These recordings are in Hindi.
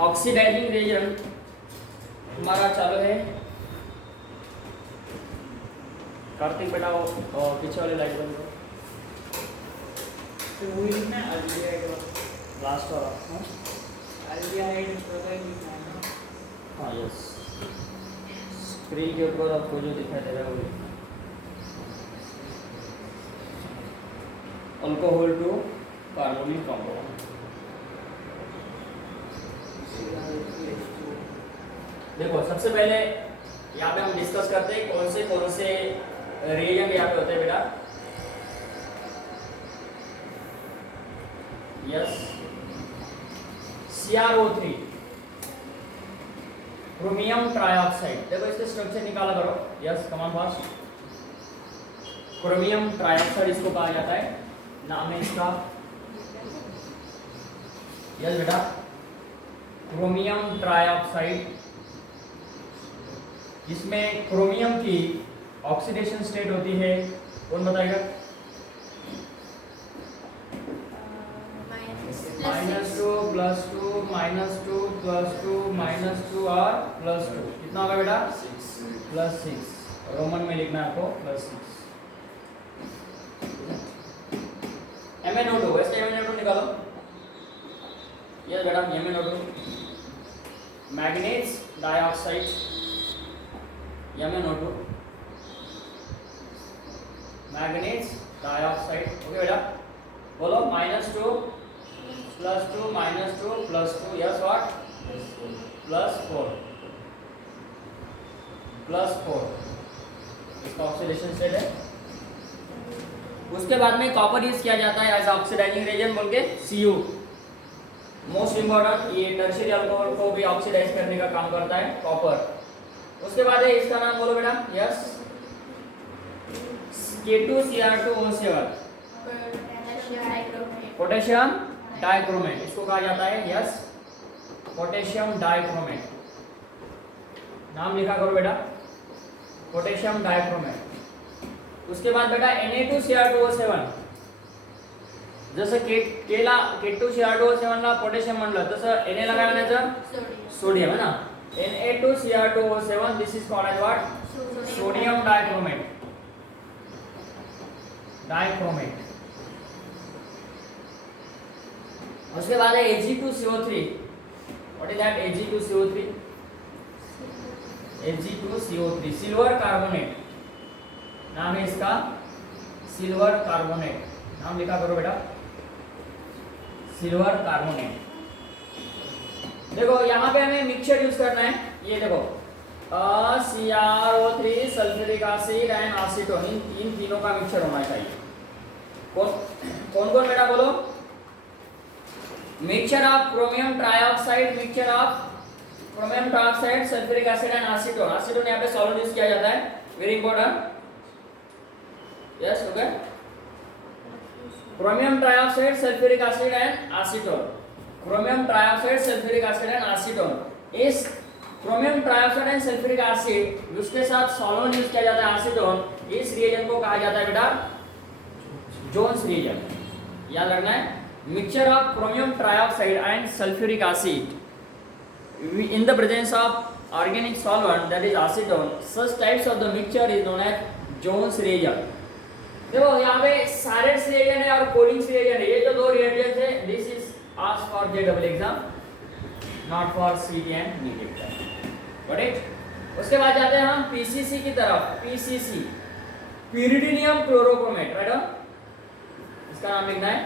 ऑक्सीडाइजिंग रिएजेंट हमारा चालू है। कार्तिक बेटा वो पीछे वाली लाइट बंद करो। लास्ट वाला हाँ यस, स्क्रीन के ऊपर आपको जो दिखाई दे रहा है वो अल्कोहल टू कार्बोनिक कंपाउंड। देखो सबसे पहले यहाँ पे हम डिस्कस करते हैं कौन से रिएजेंट यहाँ पे होते हैं बेटा। Yes, CrO3 chromium trioxide. देखो इसके स्ट्रक्चर निकाला करो। Yes come on fast. Chromium trioxide इसको कहा जाता है, नाम है इसका। यस बेटा, क्रोमियम ट्राइऑक्साइड, जिसमें क्रोमियम की ऑक्सीडेशन स्टेट होती है। कौन बताएगा? -2 +2 -2 +2 -2 और +2 कितना होगा बेटा? +6। रोमन में लिखना है आपको +6। MnO2, वैसे MnO2 निकालो। ये बेटा MnO2, manganese dioxide MnO2, manganese dioxide. Okay बेटा, बोलो -2 +2 -2 +2 यस व्हाट? +4 +4 इसका ऑक्सीडेशन स्टेट है। उसके बाद में कॉपर यूज किया जाता है एज ऑक्सीडाइजिंग रेजेंट बोल के, Cu। मोस्ट इंपॉर्टेंट, ये टर्शियरी अल्कोहल को भी ऑक्सीडाइज करने का काम करता है कॉपर। उसके बाद है इसका नाम बोलो बेटा। यस, K2Cr2O7 पोटेशियम डाइक्रोमेट इसको कहा जाता है। यस, पोटेशियम डाइक्रोमेट, नाम लिखा करो बेटा, पोटेशियम डाइक्रोमेट। उसके बाद बेटा Na2Cr2O7, जसं K2Cr2O7 ला पोटॅशियम म्हणलं तसं Na ला काय म्हणायचं? सोडियम है ना। Na2Cr2O7 this is called as what? Sodium dichromate. Dichromate. उसके बाद है Ag2CO3। What is that? Ag2CO3, Ag2CO3 silver carbonate, नाम है इसका सिल्वर कार्बोनेट। नाम लिखा करो बेटा, सिल्वर कार्बोनेट। देखो यहाँ पे हमें मिक्सचर यूज करना है। ये देखो CrO3 sulphuric acid and acetone, इन तीनों का मिक्सचर होना चाहिए। कौन कौन बेटा बोलो? Mixture of chromium trioxide, mixture of chromium trioxide, sulphuric acid and acetone. Acetone यहाँ पे सॉल्वेंट यूज किया जाता है, very important. Yes okay, chromium trioxide, sulphuric acid and acetone. Chromium trioxide, sulphuric acid and acetone. इस chromium trioxide and sulphuric acid उसके साथ सॉल्वेंट यूज किया जाता है एसीटोन। इस रिएजेंट को कहा जाता है बेटा जोन्स रिएजेंट। याद रखना है, mixture of chromium trioxide and sulphuric acid in the presence of organic solvent that is acetone, such types of the mixture is known as Jones reagent। देखो यहाँ पे सारेट्स रिएजेंट है और कोलिंग्स रिएजेंट है। ये जो दो रिएजेंट्स है, this is asked for the double exam, not for CT and NEET exam. Got it? उसके बाद जाते हैं हम पीसीसी की तरफ। PCC, pyridinium chlorochromate, right? इसका नाम लिखना है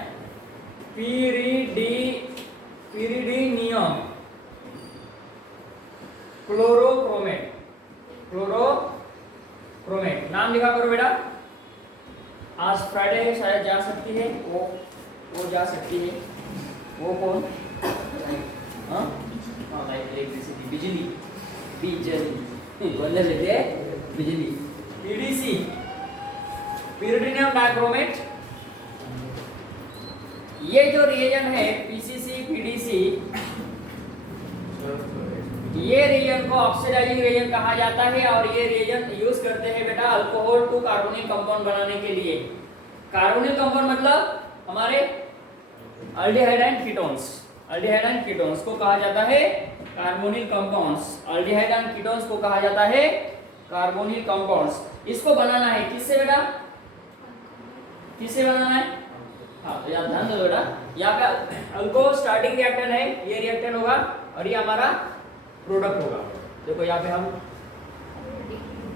pyridinium क्लोरोक्रोमेट। क्लोरोक्रोमेट नाम लिखा करो बेटा। आज फ्राइडे है, शायद जा सकती है वो जा सकती है। वो कौन? हाँ लाइक इलेक्ट्रिसिटी, बिजली, बोलने लेते हैं बिजली। PDC, pyridinium dichromate. ये जो रिएजेंट है पीसीसी, पीडीसी, ये रिएजेंट को ऑक्सीडाइजिंग रिएजेंट कहा जाता है। और ये रिएजेंट यूज करते हैं बेटा अल्कोहल टू कार्बोनिक कंपाउंड बनाने के लिए। कार्बोनिक कंपाउंड मतलब हमारे aldehyde and ketones. Aldehyde and ketones को कहा जाता है carbonyl compounds. Aldehyde and ketones को कहा जाता है कार्बोनिल कंपाउंड्स। इसको बनाना है किससे बेटा? किससे बनाना है? हाँ तो यार ध्यान दो बेटा, यहाँ पे अल्कोहल स्टार्टिंग रिएक्टेंट है, ये रिएक्टेंट होगा और ये हमारा प्रोडक्ट होगा। देखो यहाँ पे हम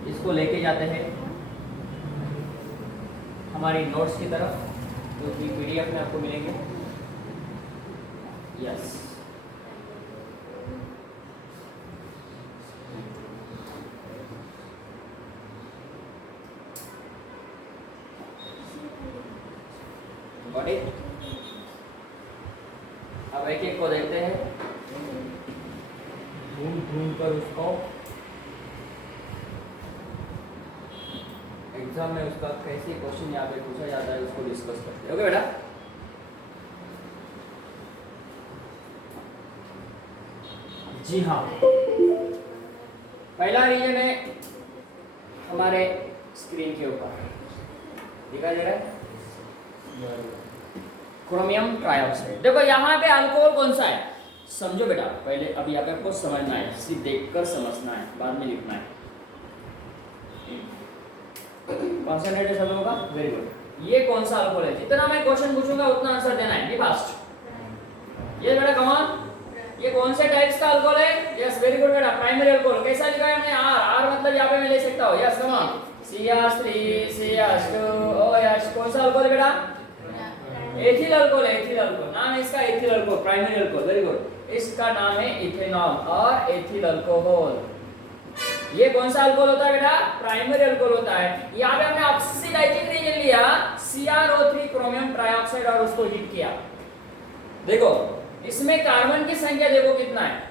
इसको लेके जाते हैं हमारी नोट्स की तरफ, जो कि पीडीएफ में आपको मिलेंगे। Yes got it. अब एक एक को देखते हैं, ढूंढ कर उसको एग्जाम में उसका कैसे क्वेश्चन यहाँ पे पूछा जाता है उसको डिस्कस करते हैं। ओके बेटा, जी हाँ, पहला रीजन है हमारे स्क्रीन के ऊपर दिखाई दे रहा है, क्रोमियम ट्राइऑक्साइड। देखो यहाँ पे अल्कोहल कौन सा है समझो बेटा, पहले अभी यहाँ पे आपको समझना है, सिर्फ देखकर समझना है, बाद में लिखना है। कॉन्सेंट्रेट है सब लोगों का, वेरी गुड। ये कौन सा अल्कोहल है? जितना मैं क्वेश्चन पूछूंगा उतना आंसर देना है, बी फास्ट। ये बेटा कमान, ये कौन से टाइप्स का अल्कोहल है? यस वेरी गुड बेटा, प्राइमरी अल्कोहल। कैसा लिखा है हमने? आर मतलब यहाँ पे मैं ले सकता हूँ। यस कमान, CH3 CH2 OH। कौन सा अल्कोहल है बेटा? एथिल अल्कोहल है, एथिल अल्कोहल नाम है इसका, ethyl alcohol, primary alcohol, very good. इसका नाम है इथेनॉल और एथिल अल्कोहल। ये कौन सा अल्कोहल होता है बेटा? प्राइमरी अल्कोहल होता है। यहाँ पे हमने ऑक्सीडाइजिंग रीजन लिया CrO3 क्रोमियम ट्राइऑक्साइड और उसको हीट किया। देखो इसमें कार्बन की संख्या देखो कितना है,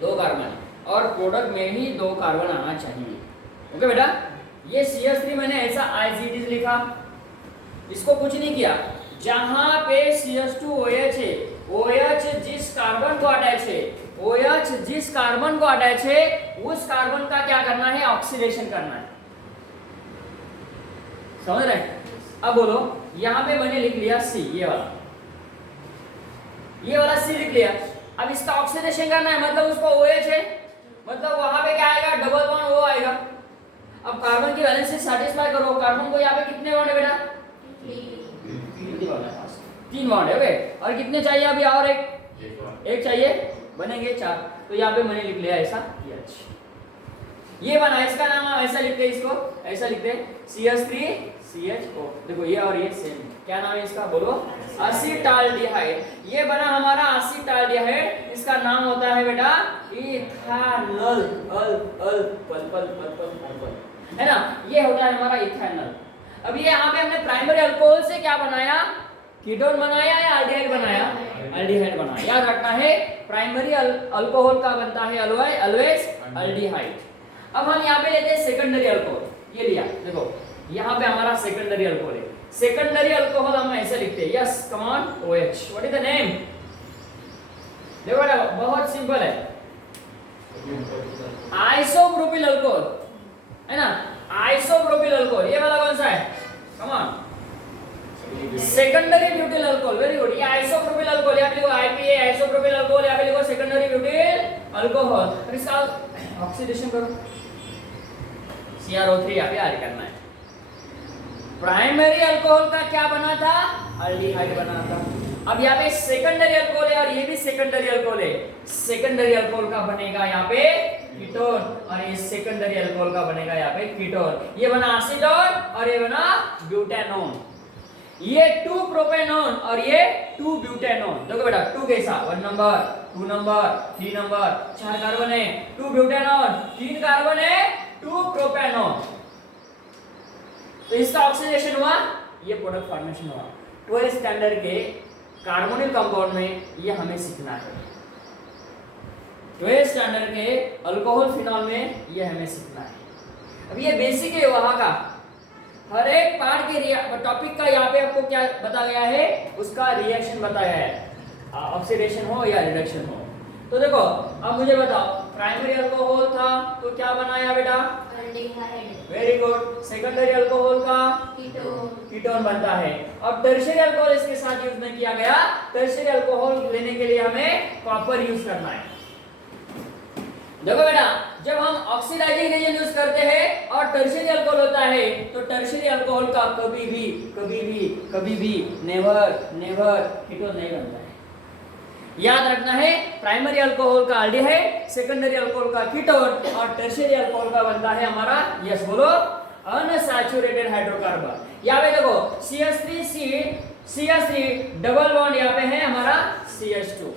2 कार्बन, और प्रोडक्ट में ही 2 कार्बन आना चाहिए। ओके बेटा, ये CH3 मैंने ऐसा IGD लिखा, इसको कुछ नहीं किया। जहां पे CH2OH है, OH जिस कार्बन को अटैच है, OH जिस कार्बन को अटैच है उस कार्बन का क्या करना है? ऑक्सीडेशन करना है। समझ रहे? अब बोलो, यहां पे मैंने लिख लिया C, ये वाला C लिख लिया। अब इसका ऑक्सीडेशन करना है, मतलब उसको OH है, मतलब वहां पे क्या आएगा? डबल बॉन्ड O आएगा। अब कार्बन की वैलेंसी सैटिस्फाई करो, कार्बन को यहाँ पे कितने बॉन्ड है बेटा? 3 बॉन्ड है। ओके, और कितने चाहिए अभी? और एक चाहिए, बनेंगे 4। तो यहाँ पे मैंने लिख लिया ऐसा CH, ये बना। इसका नाम हम ऐसा लिखते हैं, इसको ऐसा लिखते हैं CH3 CHO। देखो ये और ये सेम, क्या नाम है इसका? बोलो, एसिटाल्डिहाइड। ये बना हमारा एसिटाल्डिहाइड, इसका नाम होता है बेटा इथेनॉल। है ना, ये होता है हमारा इथेनॉल। अब ये यहाँ पे हमने प्राइमरी अल्कोहल से क्या बनाया? कीटोन बनाया या अल्डिहाइड बनाया? अल्डिहाइड बनाया। याद रखना है, प्राइमरी अल्कोहल का बनता है ऑलवेज अल्डिहाइड। अब हम यहाँ पे लेते हैं सेकेंडरी अल्कोहल। ये लिया, देखो यहाँ पे हमारा सेकेंडरी अल्कोहल है। सेकेंडरी अल्कोहल हम ऐसे लिखते हैं, yes come on, OH। What is the name? देखो बेटा बहुत सिंपल है, आइसोप्रोपिल अल्कोहल, है ना, आइसोप्रोपिल अल्कोहल। ये वाला कौन सा है? Come on, secondary butyl alcohol, very good. ये आइसोप्रोपिल अल्कोहल, यहाँ पे लिखो IPA आइसोप्रोपिल अल्कोहल, यहाँ पे लिखो सेकेंडरी ब्यूटिल अल्कोहल। और इसका ऑक्सीडेशन करो, CrO3 यहाँ पे ऐड करना है। प्राइमरी अल्कोहल का क्या बना था? अल्डिहाइड बना था। अब यहाँ पे सेकेंडरी अल्कोहल है और ये भी सेकेंडरी अल्कोहल है। सेकेंडरी अल्कोहल का बनेगा यहाँ पे कीटोन और ये सेकेंडरी अल्कोहल का बनेगा यहाँ पे कीटोन। ये बना एसीटोन और ये बना ब्यूटेनोन। ये 2 प्रोपेनोन और ये 2 ब्यूटेनोन। देखो बेटा 2 कैसा, 1 नंबर, 2 नंबर, 3 नंबर, 4 कार्बन है, 2 ब्यूटेनोन, 3 कार्बन है, 2 प्रोपेनोन। तो इसका ऑक्सीडेशन हुआ, ये प्रोडक्ट फॉर्मेशन हुआ। 12th स्टैंडर्ड के कार्बोनिल कंपाउंड में ये हमें सीखना है। 12th स्टैंडर्ड के अल्कोहल फिनॉल में ये हमें सीखना है। अब ये बेसिक है वहां का, हर एक पार्ट के टॉपिक का यहाँ पे आपको क्या बताया गया है, उसका रिएक्शन बताया है, ऑक्सीडेशन हो या रिडक्शन हो। तो देखो अब मुझे बताओ, प्राइमरी अल्कोहल था तो क्या बनाया बेटा? Aldehyde. Very good. Secondary alcohol का कीटोन। कीटोन बनता है। अब टर्शियरी अल्कोहल इसके साथ यूज नहीं किया गया। टर्शियरी अल्कोहल लेने के लिए हमें कॉपर यूज करना है। देखो बेटा, जब हम ऑक्सीडाइजिंग एजेंट यूज करते हैं और टर्शियरी अल्कोहल होता है तो टर्शियरी अल्कोहल का कभी भी नेवर कीटोन नहीं बनता है। याद रखना है, प्राइमरी अल्कोहल का अल्डिहाइड, सेकेंडरी अल्कोहल का कीटोन और टर्शियरी अल्कोहल का बनता है हमारा, यस बोलो, अनसैचुरेटेड हाइड्रोकार्बन। यहाँ पे देखो CH3 डबल बॉन्ड यहाँ पे है हमारा CH2।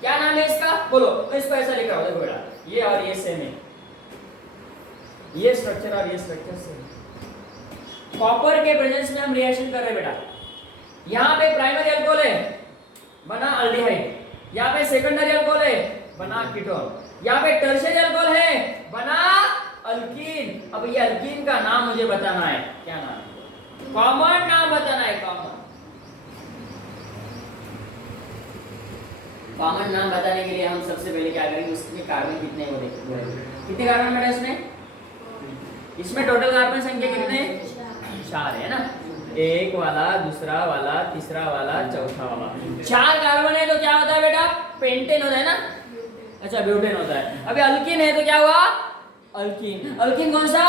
क्या नाम है इसका? बोलो। तो इसको ऐसा लिख रहा हूं, देखो बेटा, ये और ये सेम है, ये स्ट्रक्चर और ये स्ट्रक्चर सेम। कॉपर के प्रेजेंस में हम रिएक्शन कर रहे हैं बेटा। यहाँ पे प्राइमरी अल्कोहल है, बना अल्डिहाइड। यहाँ पे सेकेंडरी अल्कोहल है, बना कीटोन। यहाँ पे टर्शियरी अल्कोहल है, बना अल्कीन। अब ये अल्कीन का नाम मुझे बताना है, क्या नाम है? कॉमन नाम बताना है, कॉमन नाम बताने के लिए हम सबसे पहले क्या करेंगे, उसके कार्बन कितने हो रहे, कितने कार्बन बेटा इसमें टोटल कार्बन संख्या कितने? 4 है ना। एक वाला, दूसरा वाला, तीसरा वाला, चौथा वाला, 4 कार्बन है तो क्या होता है बेटा? पेंटेन होता है ना। अच्छा, ब्यूटेन होता है। अभी अल्कीन है तो क्या हुआ? अल्कीन। अल्कीन कौन सा?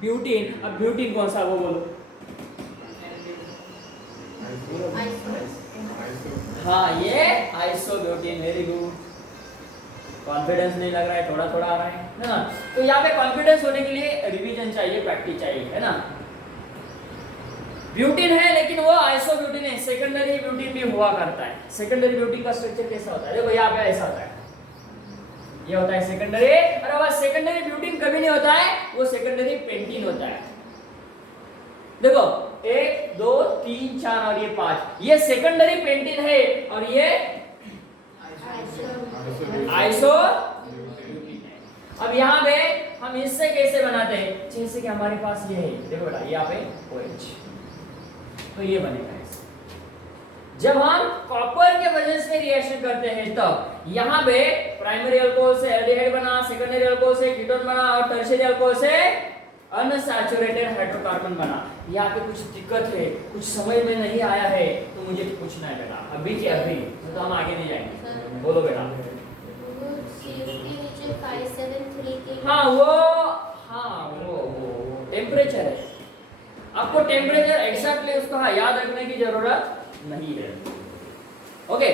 ब्यूटीन। अब ब्यूटीन कौन सा वो बोलो? हाँ, ये आइसोब्यूटीन। Very good. कॉन्फिडेंस नहीं लग रहा है, थोड़ा थोड़ा आ रहा है ना। तो यहाँ पे कॉन्फिडेंस होने के लिए रिवीजन चाहिए, प्रैक्टिस चाहिए, है ना। ब्यूटीन है लेकिन वो आइसोब्यूटीन है, सेकेंडरी ब्यूटीन भी हुआ करता है। सेकेंडरी ब्यूटीन का स्ट्रक्चर कैसा होता है? देखो यहाँ पे ऐसा होता है, ये होता है सेकेंडरी। और अब सेकेंडरी ब्यूटीन कभी नहीं होता है, वो सेकेंडरी पेंटीन होता है। देखो 1 2 3 4 और ये 5, ये सेकेंडरी पेंटीन है और ये आइसोब्यूटीन है। अब यहाँ पे हम इससे कैसे बनाते हैं? जैसे कि हमारे पास ये है, देखो बेटा, यहाँ पे OH, तो ये बनेगा ऐसे। जब हम कॉपर के वजह से रिएक्शन करते हैं तब यहाँ पे प्राइमरी अल्कोहल से एल्डिहाइड बना, सेकेंडरी अल्कोहल से कीटोन बना और टर्शियरी अल्कोहल से अनसैचुरेटेड हाइड्रोकार्बन बना। यहाँ पे कुछ दिक्कत है, कुछ समझ में नहीं आया है तो मुझे पूछना है बेटा, अभी के अभी, तो हम आगे नहीं जाएंगे। बोलो बेटा। हाँ वो टेम्परेचर है, आपको टेम्परेचर एक्सैक्टली उसको याद रखने की जरूरत नहीं है। ओके,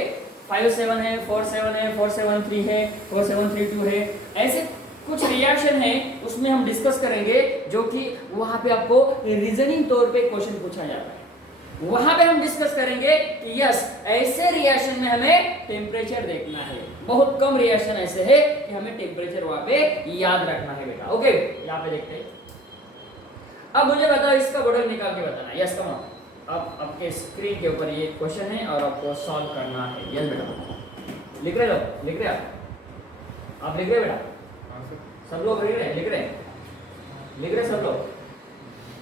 57 है, 47 है, 473 है, 4732 है, ऐसे कुछ रिएक्शन है, उसमें हम डिस्कस करेंगे जो कि वहां पे आपको रीजनिंग तौर पे क्वेश्चन पूछा जाता है। वहां पे हम डिस्कस करेंगे कि यस, ऐसे रिएक्शन में हमें टेम्परेचर देखना है। बहुत कम रिएक्शन ऐसे है कि हमें टेम्परेचर वहां पे याद रखना है बेटा। ओके, यहाँ पे देखते हैं। अब मुझे बताओ, इसका मॉडल निकाल के बताना। Yes, come on. अब आपके स्क्रीन के ऊपर ये क्वेश्चन है और आपको सॉल्व करना है। यस बेटा, लिख रहे हो? लिख रहे आप लिख रहे बेटा? सब लोग लिख रहे सब लोग?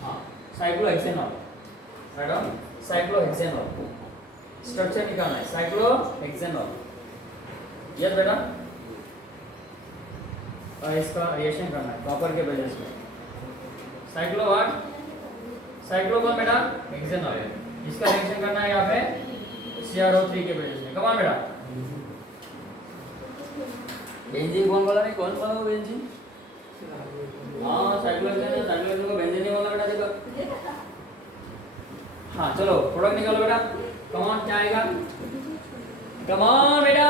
हाँ, cyclohexanol, right on, cyclohexanol structure निकालना है, साइक्लोहेक्सेनॉल। यस बेटा, और इसका रिएक्शन करना है कॉपर के बेस में। Cyclo what? साइक्लो कौन बेटा? हेक्सेनॉल। इसका रिएक्शन करना है यहाँ पे CrO3 के बेस में। कम ऑन बेटा। बेंजीन कौन बोला? नहीं, कौन बोला वो बेंजीन? हाँ, साइक्लोहेक्सेन को बेंजीन नहीं बोला बेटा, देखो। हाँ, चलो प्रोडक्ट निकालो बेटा। कम ऑन, क्या आएगा? कम ऑन बेटा।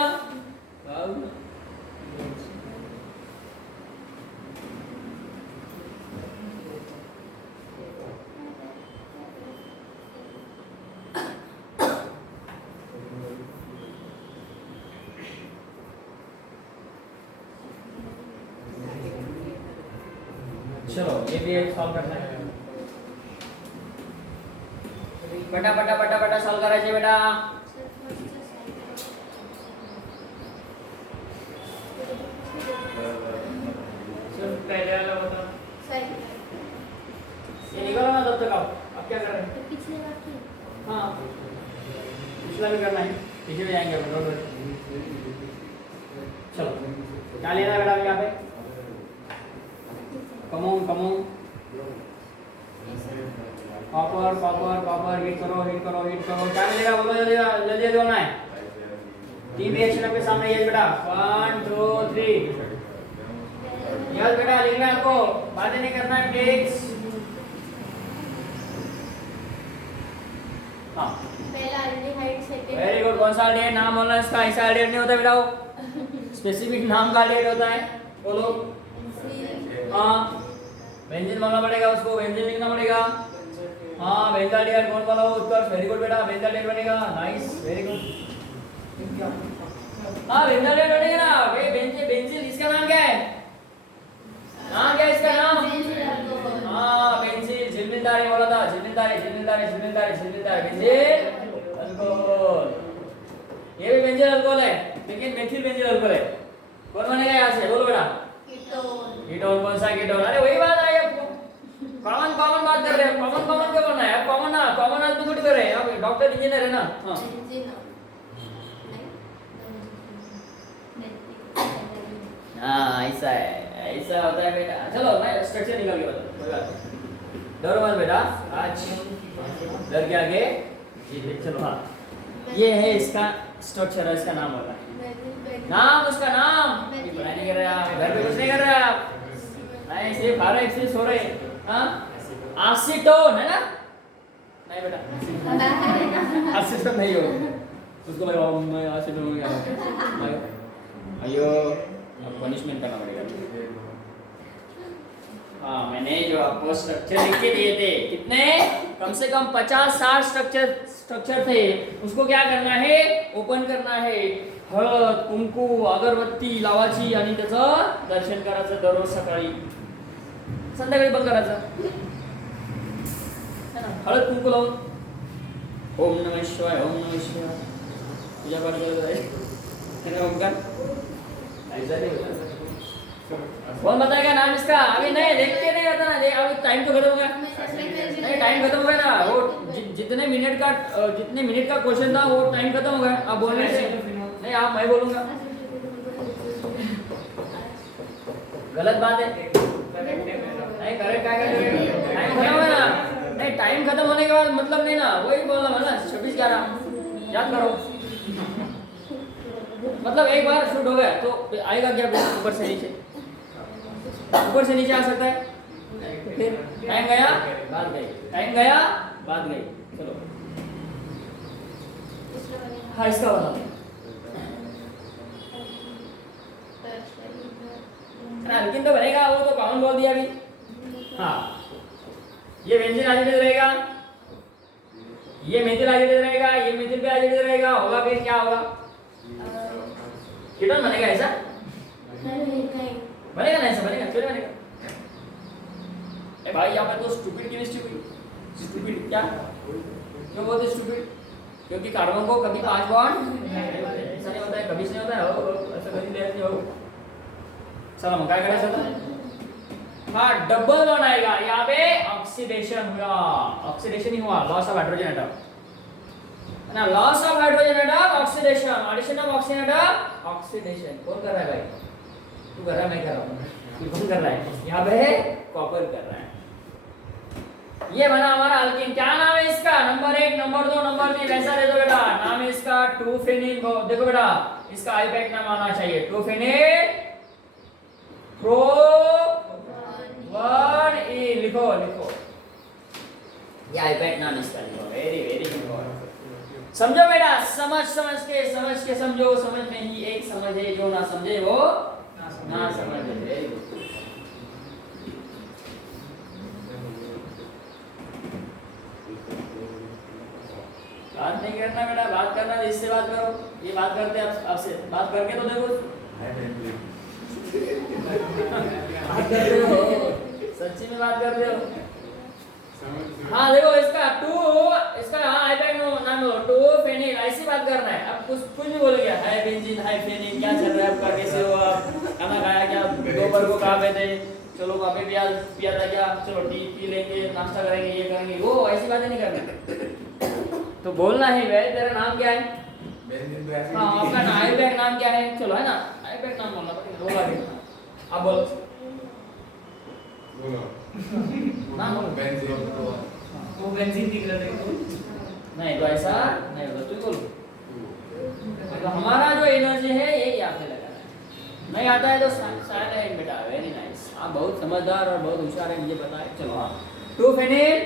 चलो ये भी एक सॉल्व करना है। बटा बटा बटा बटा सॉल्व करायचे बेटा। पहले वाला बता, ये निकाला ना तब तक। आप क्या कर रहे हैं? पिछले बाकी। हाँ, पिछला भी करना है, पीछे भी जाएंगे अपन। चलो क्या लेना है बेटा यहाँ पे? Come on come on copper copper copper hit करो हिट करो हिट करो। क्या मिलेगा बोलो जल्दी जल्दी बोलना है। 3 रिएक्शन आपके सामने ये बेटा 1 2 3 यस बेटा लिखना है आपको, बातें नहीं करना है प्लीज। हाँ पहला एल्डिहाइड सेकंड वेरी गुड। कौन सा एल्डिहाइड नाम बोलना है इसका? ऐसा एल्डिहाइड नहीं होता बेटा, वो स्पेसिफिक नाम का एल्डिहाइड होता है। बोलो हाँ बेंजीन बोलना पड़ेगा उसको, बेंजीन लिखना पड़ेगा। हाँ बेंजाल्डिहाइड कौन बोला वो? उत्कर्ष वेरी गुड बेटा, बेंजाल्डिहाइड बनेगा। Nice very good. हाँ बेंजाल्डिहाइड बनेगा ना। वे बेंजीन इसका नाम क्या है? नाम क्या है इसका नाम? हाँ बेंजीन झिलमिलदारे बोला था, झिलमिलदारे झिलमिलदारे झिलमिलदारे झिलमिलदारे बेंजीन अल्कोहल। ये भी बेंजीन अल्कोहल है लेकिन मेथिल बेंजीन अल्कोहल है। कौन बनेगा यहाँ से? बोलो बेटा। कीटोन। कीटोन कौन सा कीटोन? अरे वही बात आई आपको। कॉमन कॉमन बात कर रहे हैं। कॉमन कॉमन क्यों करना है? आप कॉमन ना कॉमन आदमी थोड़ी कर रहे हैं। आप डॉक्टर इंजीनियर है ना। हाँ हाँ ऐसा है, ऐसा होता है बेटा। चलो मैं स्ट्रक्चर निकाल के बताता हूँ। डरो मत बेटा, आज डर के आगे जीत। चलो हाँ ये है इसका स्ट्रक्चर है, इसका नाम होता है। नाम उसका नाम पढ़ाई नहीं कर रहे आप, घर पे कुछ नहीं कर रहे आप। नहीं सिर्फ आ रहे सिर्फ सो रहे। हाँ एसीटोन है ना? नहीं बेटा एसीटोन नहीं हो उसको लगाओ। मैं एसीटोन में क्या अयो अब पनिशमेंट करना पड़ेगा। हाँ मैंने जो आपको स्ट्रक्चर लिख के दिए थे कितने कम से कम 50-60 स्ट्रक्चर थे, उसको क्या करना है? ओपन करना है। हळद कुंकू अगरबत्ती लावायची आणि त्याचं दर्शन करायचं दररोज सकाळी, संध्याकाळी पण करायचं है ना। हळद कुंकू लावून ओम नमः शिवाय ओम नमः शिवाय पूजा पाठ करत आहे ओमकार। ऐसा नहीं होता। कौन बताएगा नाम इसका? अभी नहीं देख के नहीं होता ना। अभी टाइम तो खत्म हो गया। नहीं टाइम खत्म हो गया ना। वो जितने मिनट का क्वेश्चन था वो टाइम खत्म हो गया। आप बोलने से नहीं, आप मैं बोलूंगा गलत बात है। नहीं करेक्ट क्या कर रहे? टाइम खत्म हो गया ना। नहीं टाइम खत्म होने के बाद मतलब नहीं ना, वही बोलना है ना 26-11 याद करो। मतलब एक बार शूट हो गया तो आएगा क्या ऊपर से नीचे? ऊपर से नीचे आ सकता है। फिर टाइम गया बात गई, टाइम गया बात गई। चलो हाँ इसका बताओ। अल्किन तो बनेगा, वो तो कॉमन बोल दिया अभी। हाँ ये बेंजीन एसिड रहेगा, ये मेथिल एसिड रहेगा, ये मेथिल पे एसिड रहेगा। होगा फिर क्या होगा? कीटोन बनेगा। ऐसा बनेगा ना? ऐसा बनेगा क्यों नहीं बनेगा? ए भाई यहाँ पे तो स्टूपिड केमिस्ट्री हुई। स्टूपिड क्या क्यों बोलते स्टूपिड? क्योंकि कार्बन को कभी 5 बॉन्ड ऐसा नहीं होता है, कभी नहीं होता है। ऐसा कभी नहीं हो। चलो हम क्या करायचं आता? हाँ डबल बॉन्ड आएगा यहाँ पे। ऑक्सीडेशन हुआ, ऑक्सीडेशन ही हुआ, लॉस ऑफ हाइड्रोजन एटम ना। Loss of hydrogen atom oxidation, addition of oxygen atom oxidation. कौन कर रहा है भाई? तू कर रहा है, मैं कर रहा हूँ। तू कौन कर रहा है? यहाँ पे कॉपर कर रहा है। ये बना हमारा अल्कीन। क्या नाम है इसका? नंबर 1 नंबर 2 नंबर 3 वैसा दे दो बेटा। नाम है इसका 2-फेनिल। देखो बेटा इसका आईपैक नाम आना चाहिए 2-फेनिल प्रो-1-ene। लिखो लिखो ये आईपैक नाम इसका लिखो। Very very good. समझो बेटा, समझ के समझो। समझ में ही एक समझ है, जो ना समझे वो ना समझे। Very good. बात नहीं करना बेटा, बात करना है इससे बात करो। ये बात करते हैं आपसे, बात करके तो देखो। बात करते हो, सच्ची में बात करते हो। हाँ देखो इसका हाँ आईपैक नाम लो 2-फेनिल। ऐसी बात करना है। अब कुछ भी बोल गया हाय बेंजीन हाय फेनिल। क्या चल रहा है आपका? कैसे हो आप? खाना खाया क्या? दोपहर को कहाँ पे थे? चलो कॉफी पिया था क्या? चलो टी पी लेंगे, नाश्ता करेंगे, ये करेंगे, वो ऐसी बातें नहीं करना। तो बोलना है भाई तेरा नाम क्या है? हाँ आपका आईपैक नाम क्या है? चलो है ना, आईपैड नाम बोलना पड़ेगा, रोल आगे अब बोलो नाम बोलो। वो बेंजीन दिख रहा था नहीं तो ऐसा नहीं होगा, तू बोल। तो हमारा जो एनर्जी है ये यहाँ पे लगाना है, नहीं आता है तो शायद है बेटा। वेरी नाइस, आप बहुत समझदार और बहुत होशियार है, मुझे पता है। चलो हाँ, 2 फेनिल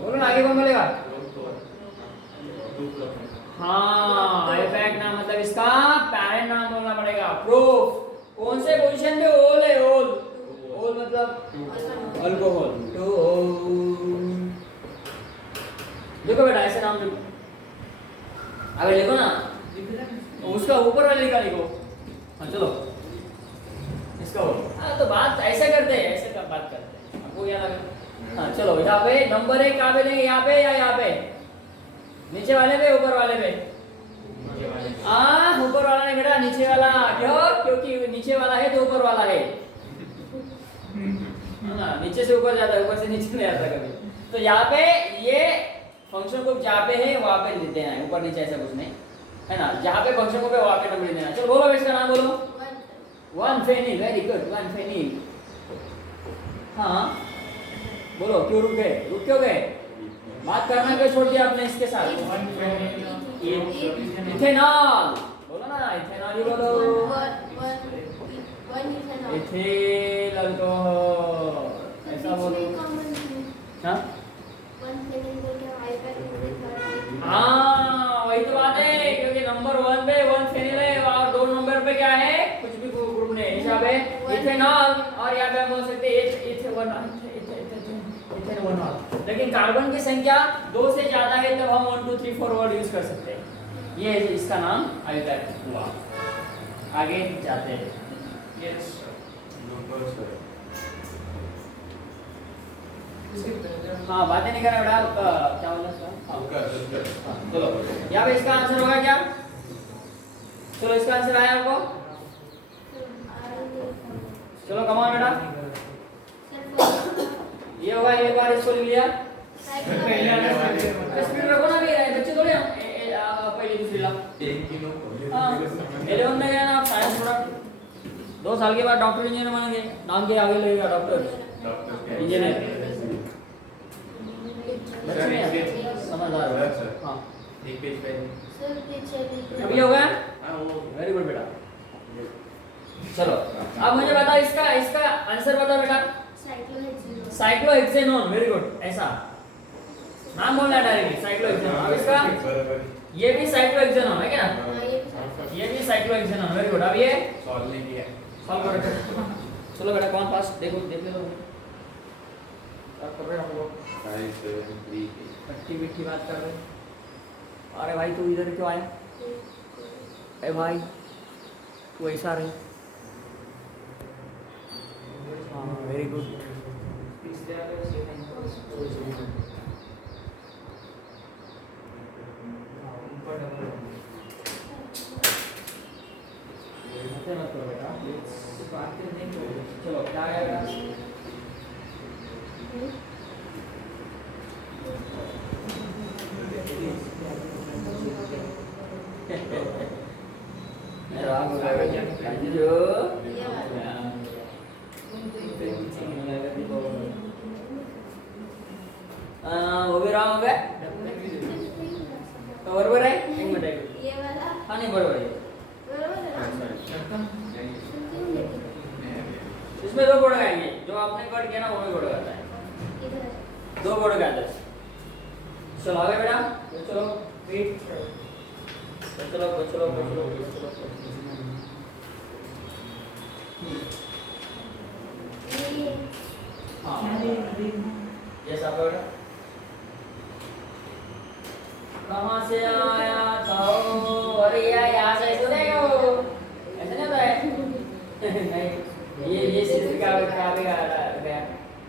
बोलो ना, आगे कौन बोलेगा? हाँ, आईपैक नाम मतलब इसका पैरेंट नाम बोलना पड़ेगा। प्रूफ कौन से पोजीशन पे? ओल है, ओल। ओल मतलब अल्कोहल। टू देखो बेटा, ऐसे नाम लिखो, अबे लिखो ना, उसका ऊपर वाले लिखा लिखो। हाँ चलो, इसका बोलो। हाँ तो बात ऐसे करते हैं, ऐसे का बात करते हैं, आपको क्या लगा? हाँ चलो, यहाँ पे नंबर 1 कहाँ पे देंगे? यहाँ पे या यहाँ पे? नीचे वाले पे, ऊपर वाले पे? ऊपर वाला नहीं बेटा, नीचे वाला। क्यों? क्योंकि नीचे वाला है तो ऊपर वाला है ना, नीचे से ऊपर जाता है, ऊपर से नीचे नहीं आता कभी। तो यहाँ पे ये फंक्शन को जहाँ पे है वहाँ पे देना है, ऊपर नीचे ऐसा कुछ नहीं है ना। जहाँ पे फंक्शन को पे वहाँ पे नंबर देना। चलो बोलो इसका नाम बोलो। 1 फेनिल, वेरी गुड, 1 फेनिल। हाँ बोलो, क्यों रुक गए? रुक क्यों गए? बात करना क्यों छोड़ दिया आपने इसके साथ? इथेनॉल बोलो ना, इथेनॉल ही बोलो। इथेल अल्कोहल ऐसा बोलो। हाँ हाँ वही तो बात है, क्योंकि नंबर 1 पे 1 फेनिल है और 2 नंबर पे क्या है? कुछ भी ग्रुप नहीं, यहाँ पे इथेनॉल और यहाँ पे हम बोल सकते हैं इथेनॉल। लेकिन कार्बन की संख्या 2 से ज्यादा है तब हम 1 2 3 4 वर्ड यूज कर सकते हैं। ये इसका नाम आईपैक हुआ। आगे जाते हैं। यस हाँ, बातें नहीं करना बेटा, क्या बोला इसका? चलो यहाँ पे इसका आंसर होगा क्या? चलो इसका आंसर आया आपको? चलो कमाओ बेटा, ये होगा। एक बार इसको लिख लिया, स्पीड रखो ना, भी बच्चे थोड़े पहली दूसरी ला। हाँ 11 में गया ना आप साइंस प्रोडक्ट, 2 साल के बाद डॉक्टर इंजीनियर बनेंगे, नाम के आगे लगेगा डॉक्टर इंजीनियर। समझदार हो। हाँ अभी हो गया, वेरी गुड बेटा। चलो अब मुझे बता, इसका आंसर बता बेटा। Cyclohexanone, very good. ऐसा नाम बोलना है डायरेक्टली, साइक्लोहेक्सेनोन। अब इसका ये भी साइक्लोहेक्सेनोन है क्या? ये भी साइक्लोहेक्सेनोन, वेरी गुड। अब ये सॉल्व नहीं किया, सॉल्व करो। चलो बेटा, कौन फास्ट? देखो देख लो, क्या कर रहे हो हम लोग? एक्टिविटी बात कर रहे। अरे भाई तू इधर क्यों आया? अरे भाई तू ऐसा रहे। हाँ वेरी गुड। चलो क्या आएगा? हो गया तो बरोबर आहे, एक मिनिट आहे। हाँ नहीं बरोबर है। इसमें 2 बोर्ड आएंगे, जो आपने कट किया ना वो भी बोर्ड आता है, 2 बोर्ड का आता है। चलो आगे बेटा, चलो फीट, चलो चलो चलो। हाँ यस आप बेटा, कहाँ से आया था? अरे यार यहाँ से ऐसे नहीं हो, ऐसे नहीं होता है। नहीं ये सीधी का गया,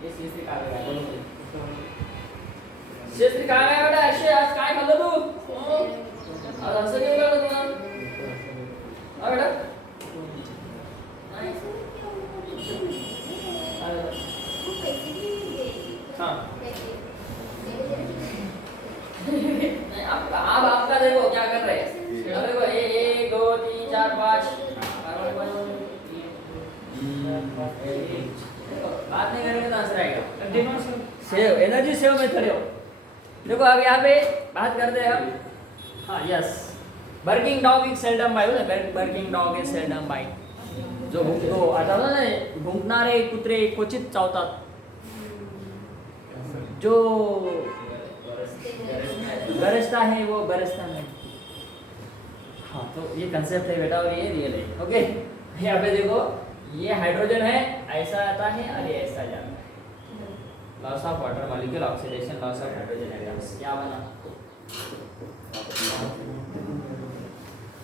ये सीधी का गया, सीधी का गया बेटा। ऐसे आज काय खाल्लं तू? आज असं क्यों करतो तू? हाँ बेटा, हाँ अब आपका देखो क्या कर रहे हैं। देखो 1 2 3 4 5 सेव, एनर्जी सेव में खड़े हो। देखो अब यहाँ पे बात करते हैं हम, हाँ yes, working dog is seldom bite, working dog is seldom bite. जो तो आता था ना, भुंकणारे कुत्रे क्वचित चावतात, जो गरजता है वो बरसता नहीं। हाँ तो ये कंसेप्ट है बेटा, और ये रियल है। ओके, यहाँ पे देखो ये हाइड्रोजन है, ऐसा आता है और ये ऐसा जाता है। Loss of water molecule oxidation, loss of hydrogen atoms, क्या बना।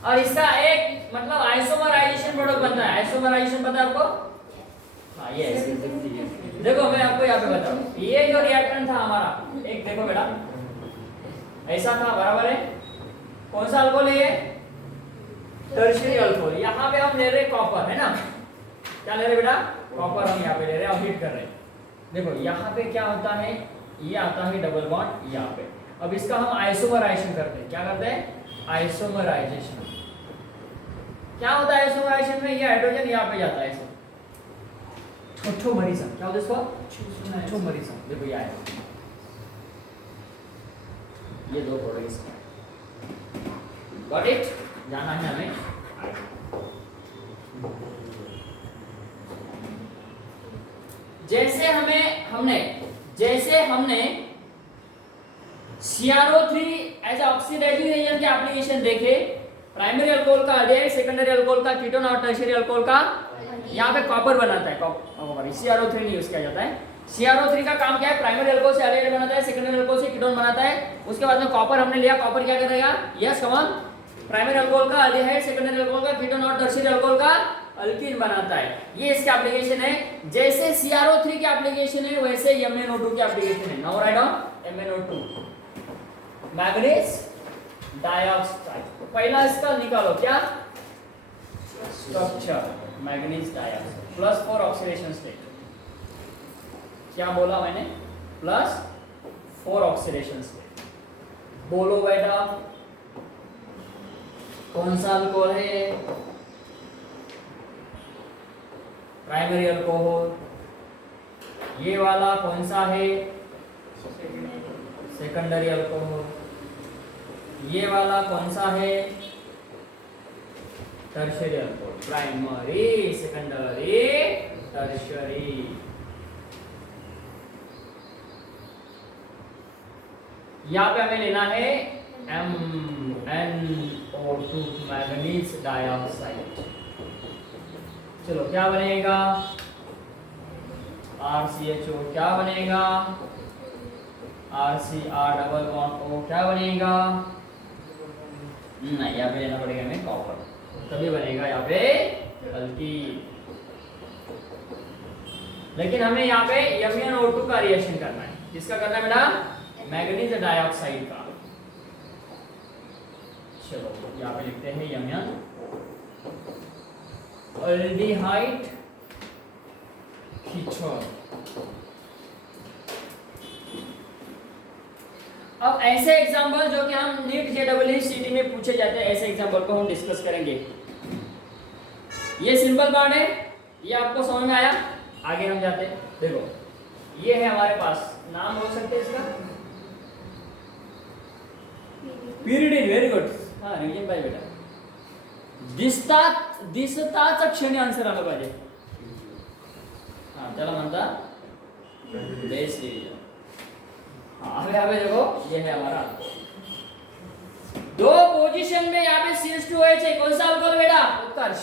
और इसका एक मतलब आइसोमराइजेशन प्रोडक्ट बनता है। आइसोमराइजेशन पता है आपको? हाँ ये ऐसे देखो, मैं आपको यहाँ पे बताऊँ, ये जो रिएक्टेंट था हमारा, एक देखो बेटा ऐसा था, बराबर है। कौन सा अल्कोहल है ये? Tertiary alcohol. यहाँ पे हम ले रहे कॉपर, है ना, क्या ले रहे बेटा? कॉपर हम यहाँ पे ले रहे हैं और हीट कर रहे हैं। देखो यहाँ पे क्या होता है, ये आता है डबल बॉन्ड यहाँ पे। अब इसका हम आइसोमराइजेशन करते हैं। क्या करते हैं? आइसोमराइजेशन। क्या होता है आइसोमराइजेशन में? ये हाइड्रोजन यहाँ पे जाता है ऐसे, छोटो मरीजम, क्या होता है इसको? छोटो मरीजम। देखो ये आया, ये दो प्रोडक्ट इसका, गॉट इट? जाना है हमें। जैसे हमने CrO3 एज ऑक्सीडाइजिंग एजेंट के एप्लीकेशन देखे, प्राइमरी अल्कोहल का अल्डिहाइड, सेकेंडरी अल्कोहल का कीटोन और टर्शियरी अल्कोहल का यहाँ पे कॉपर बनाता है। कॉपर CrO3 नहीं यूज किया जाता है। CrO3 का काम क्या है? प्राइमरी अल्कोहल से अल्डिहाइड बनाता है, सेकेंडरी अल्कोहल से कीटोन बनाता है। उसके बाद में कॉपर हमने लिया, कॉपर क्या करेगा? Yes come on, primary alcohol का अल्डिहाइड, सेकेंडरी अल्कोहल का कीटोन और टर्शियरी अल्कोहल का अल्कीन बनाता है। ये इसका एप्लीकेशन है। जैसे CrO3 की एप्लीकेशन है, वैसे MnO2 की एप्लीकेशन है। Now write down MnO2, manganese dioxide. तो पहला इसका निकालो, क्या structure? Manganese dioxide +4 oxidation state. क्या बोला मैंने? +4 ऑक्सीडेशन स्टेट। बोलो बेटा कौन सा अल्कोहल है? Primary alcohol. ये वाला कौन सा है? Secondary alcohol. ये वाला कौन सा है? Tertiary alcohol. Primary, secondary, tertiary. यहाँ पे हमें लेना है MnO2, मैंगनीज डाइऑक्साइड। चलो क्या बनेगा? RCHO। क्या बनेगा? RCR double bond O। क्या बनेगा? नहीं, यहाँ पे लेना पड़ेगा हमें कॉपर, तभी बनेगा यहाँ पे अल्कीन। लेकिन हमें यहाँ पे MnO2 का रिएक्शन करना है। किसका करना है बेटा? मैंगनीज डाइऑक्साइड का। चलो यहाँ पे लिखते हैं Mn अल्डिहाइड कीटोन। अब ऐसे एग्जांपल जो कि हम नीट JEE में पूछे जाते हैं, ऐसे एग्जांपल को हम डिस्कस करेंगे। ये सिंपल पार्ट है, ये आपको समझ में आया? आगे हम जाते हैं। देखो ये है हमारे पास, नाम बोल सकते हैं इसका? पिरिडीन। Very good. हाँ रिविजन पाहिजे बेटा। दिसताच क्षणी आन्सर आला पाहिजे। हाँ त्याला म्हणतात बेस डिवीजन। हाँ यहाँ पे देखो, ये है हमारा दो पोजीशन में। यहाँ पे CH2OH है, कौन सा अल्कोहल बेटा? उत्कर्ष।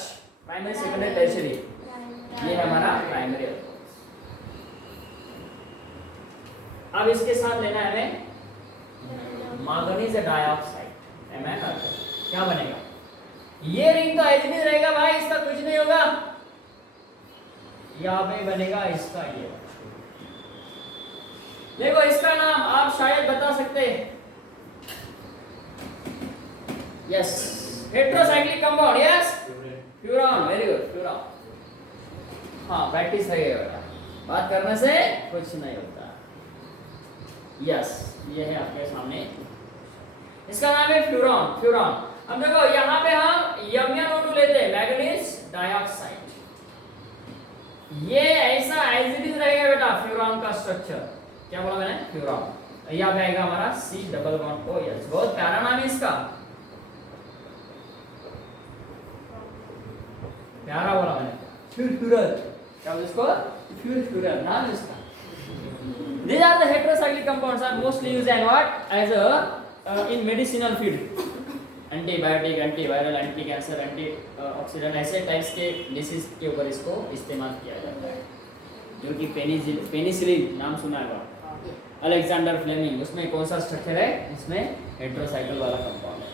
Primary, secondary, tertiary. ये है हमारा प्राइमरी अल्कोहल। अब इसके साथ लेना है हमें मैंगनीज डाइऑक्साइड, Mn। क्या बनेगा? ये रिंग तो एज इट रहेगा भाई, इसका कुछ नहीं होगा। यहाँ पे बनेगा इसका ये। देखो इसका नाम आप शायद बता सकते हैं। Yes, heterocyclic compound. Yes, furan. Very good, furan. हाँ प्रैक्टिस रहेगा, बात करने से कुछ नहीं होता। यस, ये है आपके सामने, इसका नाम है फ्यूरॉन। फ्यूरॉन। अब देखो यहाँ पे हम MnO2 लेते हैं, मैंगनीज डाइऑक्साइड। ये ऐसा एज इट इज रहेगा बेटा फ्यूरॉन का स्ट्रक्चर। क्या बोला मैंने, फ्यूरॉन। यहाँ पे आएगा हमारा C डबल बॉन्ड OH, बहुत प्यारा नाम है इसका, प्यारा बोला मैंने, फ्यूरल, क्या बोला इसको, फ्यूरल नाम है इसका। These are the heterocyclic compounds are mostly used and what as a in medicinal field, antibiotic, antiviral, anti cancer, anti oxidant, ऐसे टाइप्स के डिसीज के ऊपर इसको इस्तेमाल किया जाता है। जो कि पेनिसिलिन नाम सुना है, अलेक्जेंडर फ्लेमिंग, उसमें कौन सा स्ट्रक्चर है, इसमें हेटेरोसाइकल वाला कंपाउंड है।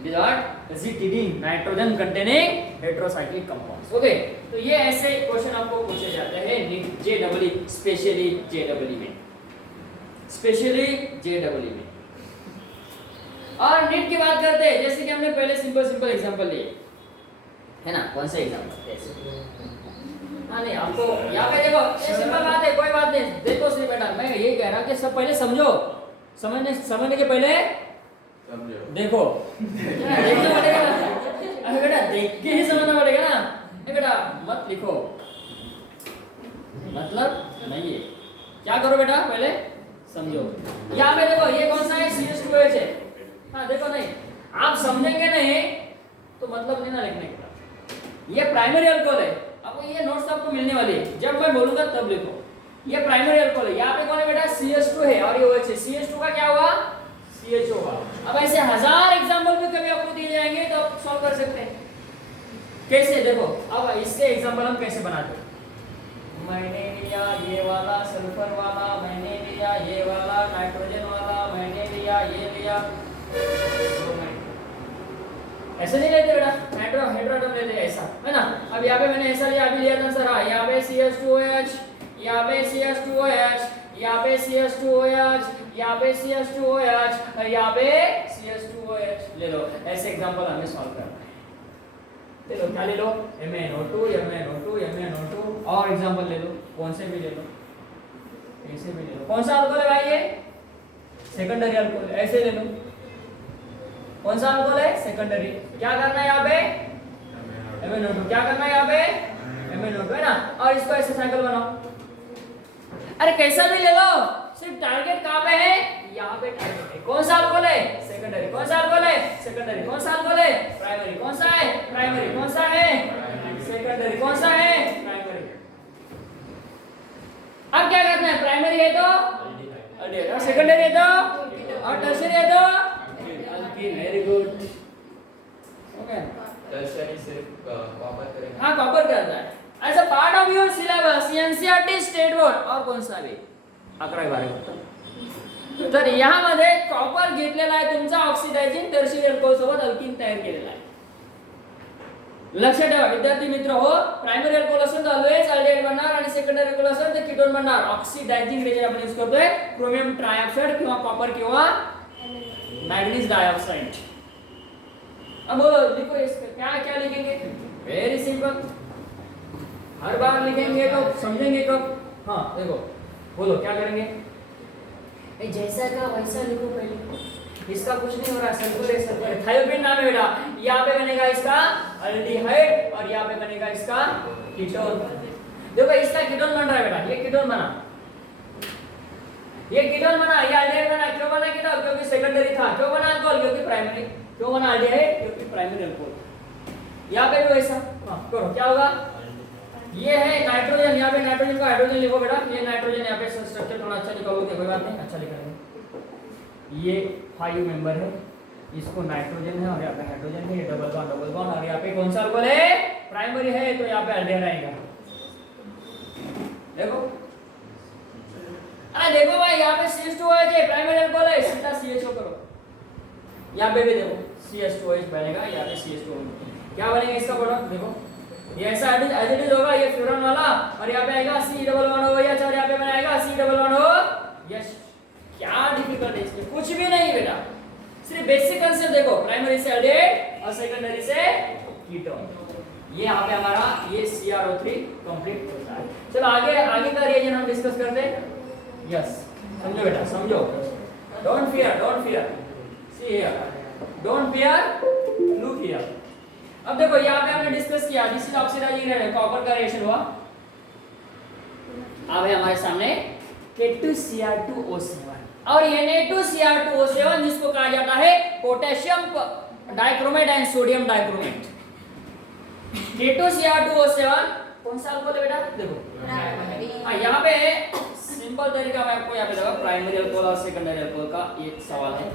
It is what, azetidine, nitrogen containing heterocyclic compounds. Okay, तो ये ऐसे क्वेश्चन आपको पूछे जाते हैं नीट जेडब्ल्यू, स्पेशली जेडब्ल्यू में, स्पेशली जेडब्ल्यू में। और नीट की बात करते हैं, जैसे कि हमने पहले सिंपल एग्जांपल लिए है ना, कौन से एग्जांपल ऐसे, हाँ नहीं आपको यहाँ पे देखो, ये सिंपल बात है, कोई बात नहीं, देखो श्री बेटा, मैं ये कह रहा हूँ कि सब पहले समझो, समझने के पहले देखो, देखना पड़ेगा ना, अरे बेटा देख के ही समझना पड़ेगा ना, ये बेटा मत लिखो, मतलब नहीं है, क्या करो बेटा पहले समझो। यहाँ पे देखो ये कौन सा है, CH2OH है, हाँ देखो, नहीं आप समझेंगे नहीं तो मतलब नहीं ना लिखने का, ये प्राइमरी अल्कोहल है, आपको ये नोट्स आपको मिलने वाली है, जब मैं बोलूंगा तब लिखो, ये प्राइमरी अल्कोहल है, यहाँ पे कौन है बेटा, CH2 है और ये OH है, CH2 का क्या हुआ, CH होगा। अब ऐसे 1000 एग्जांपल भी कभी आपको दिए जाएंगे तो आप सॉल्व कर सकते हैं, कैसे देखो, अब इससे एग्जांपल हम कैसे बनाते हैं, मैंने लिया ये वाला सल्फर वाला, मैंने लिया ये वाला नाइट्रोजन वाला, मैंने लिया ये लिया, ऐसे नहीं लेते बेटा, हेटेरोएटम लेते हैं ऐसा, है ना। अब यहाँ पे मैंने ऐसा लिया, अभी लिया था सर, हाँ यहाँ पे CH2OH, यहाँ पे CH2OH, यहाँ पे CH2OH, यहाँ पे CH2OH और यहाँ पे CH2OH ले लो, ऐसे एग्जांपल हमें सॉल्व करना है। ले लो, क्या ले लो, MnO2 और एग्जांपल ले लो, कौन से भी ले लो, ऐसे भी ले लो, कौन सा अल्कोहल है भाई, ये सेकेंडरी अल्कोहल, ऐसे ले लो, कौन सा अल्कोहल है, सेकेंडरी, क्या करना है यहाँ पे, MnO2, क्या करना है यहाँ पे, MnO2 है ना, और इसको ऐसे साइकिल बनाओ, अरे कैसा भी ले लो, सिर्फ टारगेट कहाँ पे है, यहाँ पे टारगेट है, कौन सा अल्कोहल है, सेकेंडरी, कौन सा अल्कोहल है, सेकेंडरी, कौन सा अल्कोहल है, प्राइमरी, कौन सा है, प्राइमरी, कौन सा है, सेकेंडरी, कौन सा है, प्राइमरी। अब क्या करना है, प्राइमरी है तो अल्डिहाइड, और सेकेंडरी है तो, और टर्शियरी है तो alkene, very good, okay, tertiary सिर्फ कॉपर करेंगे, हाँ कॉपर करता है, as a part of your syllabus NCERT state board और कोण सा बी 11-12 तर यामध्ये कॉपर घेतलेला आहे तुमचा ऑक्सिडायझिंग टर्शियरी अल्कोहल सोबत अल्कीन तयार केलेला आहे। लक्षात ठेवा विद्यार्थी मित्र हो, प्रायमरी अल्कोहल असेल तर ऑलवेज अल्डिहाइड बनणार आणि सेकंडरी अल्कोहल असेल तर कीटोन बनणार। ऑक्सिडायझिंग रिएजंट आपण यूज करतोय क्रोमियम ट्रायऑक्साइड किंवा कॉपर किंवा मैंगनीज डाइऑक्साइड। अब बोलो लिखो इसका क्या क्या लिखेंगे, वेरी सिंपल, हर बार लिखेंगे तो समझेंगे कब। हाँ देखो बोलो क्या करेंगे, जैसा का वैसा लिखो पहले, इसका कुछ नहीं हो रहा, सल्फर थायोपीन नाम है बेटा, यहाँ पे बनेगा इसका अल्डिहाइड और यहाँ पे बनेगा इसका कीटोन। देखो इसका कीटोन बन रहा है बेटा, ये कीटोन बना, ये कीटोन बना, ये अल्डिहाइड बना। क्यों बना कीटोन? क्योंकि सेकेंडरी था। क्यों बना अल्कोहल? क्योंकि प्राइमरी। क्यों बना अल्डिहाइड? क्योंकि प्राइमरी अल्कोहल। यहाँ पे भी वैसा, हाँ करो क्या होगा, ये है नाइट्रोजन, यहाँ पे नाइट्रोजन का हाइड्रोजन लिखो बेटा, ये नाइट्रोजन यहाँ पे स्ट्रक्चर थोड़ा अच्छा लिखोगे, कोई बात नहीं, अच्छा लिखा है। ये 5 मेंबर है, इसको नाइट्रोजन है और यहाँ पे हाइड्रोजन है, ये डबल बॉन्ड और यहाँ पे कौन सा अल्कोहल है, प्राइमरी है, तो यहाँ पे अल्डिहाइड आएगा। देखो अरे देखो भाई, यहाँ पे CH2OH है, प्राइमरी अल्कोहल है, सीधा CHO करो। यहाँ पे भी देखो CH2OH बनेगा, यहाँ पे CH2OH क्या बनेगा इसका प्रोडक्ट, देखो ये ऐसा एडिड होगा, ये फ्लोरीन वाला, और यहाँ पे आएगा C+1OH और यहाँ पे बनाएगा C+1O। यस, क्या डिफिकल्ट है इसमें, कुछ भी नहीं बेटा, सिर्फ बेसिक कंसेप्ट देखो, प्राइमरी से अल्डिहाइड और सेकेंडरी से कीटोन। ये यहाँ पे हमारा ये CrO3 कंप्लीट होता है। चलो आगे का रिएजन हम डिस्कस करते हैं। यस समझो बेटा, समझो, don't fear, see here, don't fear, look here. अब देखो यहाँ पे हमने डिस्कस किया, this is oxidizing reaction, copper का रिएक्शन हुआ। अब है हमारे सामने K2Cr2O7 और Na2Cr2O7 जिसको कहा जाता है potassium dichromate and sodium dichromate. K2Cr2O7 कौन सा अल्कोहल है बेटा? देखो हाँ, यहाँ पे सिंपल तरीका मैं आपको यहाँ पे लगा प्राइमरी अल्कोहल और सेकेंडरी अल्कोहल का एक सवाल है।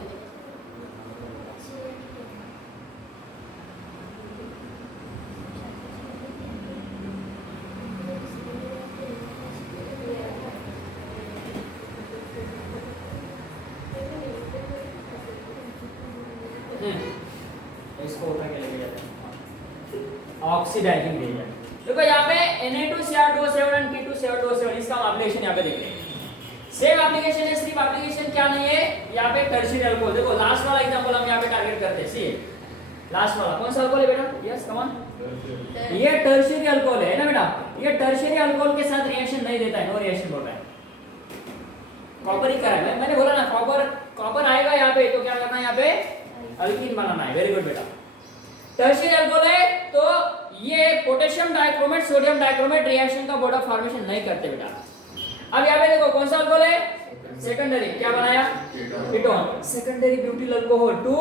इसको उठा के लेके जाते हैं ऑक्सीडाइजिंग एजेंट। देखो यहाँ पे Na2Cr2O7 एंड K2Cr2O7 इसका हम एप्लीकेशन यहाँ पे देखते हैं। सेम एप्लीकेशन है, सिर्फ एप्लीकेशन क्या नहीं है यहाँ पे टर्शियरी अल्कोहल। देखो लास्ट वाला एग्जांपल हम यहाँ पे टारगेट करते हैं। सी लास्ट वाला कौन सा अल्कोहल है बेटा? यस कम ऑन, ये टर्शियरी अल्कोहल है ना बेटा। ये टर्शियरी अल्कोहल के साथ रिएक्शन नहीं देता है, नो रिएक्शन बोल रहा है। कॉपर ही करा है, मैंने बोला ना कॉपर आएगा यहाँ पे तो क्या करना है, यहाँ पे अल्कीन बनाना है। वेरी गुड बेटा। टर्शियरी अल्कोहल है तो ये potassium dichromate sodium dichromate reaction का बोर्ड ऑफ फॉर्मेशन नहीं करते बेटा। अब यहाँ पे देखो कौन सा अल्कोहल है? सेकेंडरी। क्या बनाया? Ketone. Secondary butyl alcohol two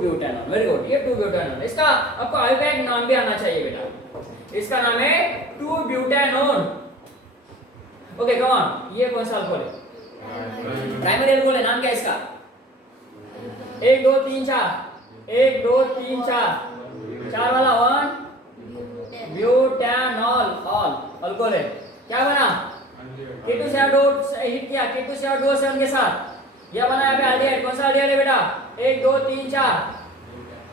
butanol. Very good, ये 2 ब्यूटेनॉल। इसका आपको आईपैक नाम भी आना चाहिए बेटा। इसका नाम है 2 ब्यूटेनॉल। ओके कम ऑन, ये कौन सा अल्कोहल है? प्राइमरी अल्कोहल है। नाम क्या है इसका? 1 2 3 4 1 2 3 4 4 वाला 1 ब्यूटेनॉल ऑल अल्कोहल है। क्या बना? K2Cr2 हिट किया K2Cr2O7 के साथ, यह बना यहाँ पे एल्डिहाइड। कौन सा एल्डिहाइड है बेटा? 1 2 3 4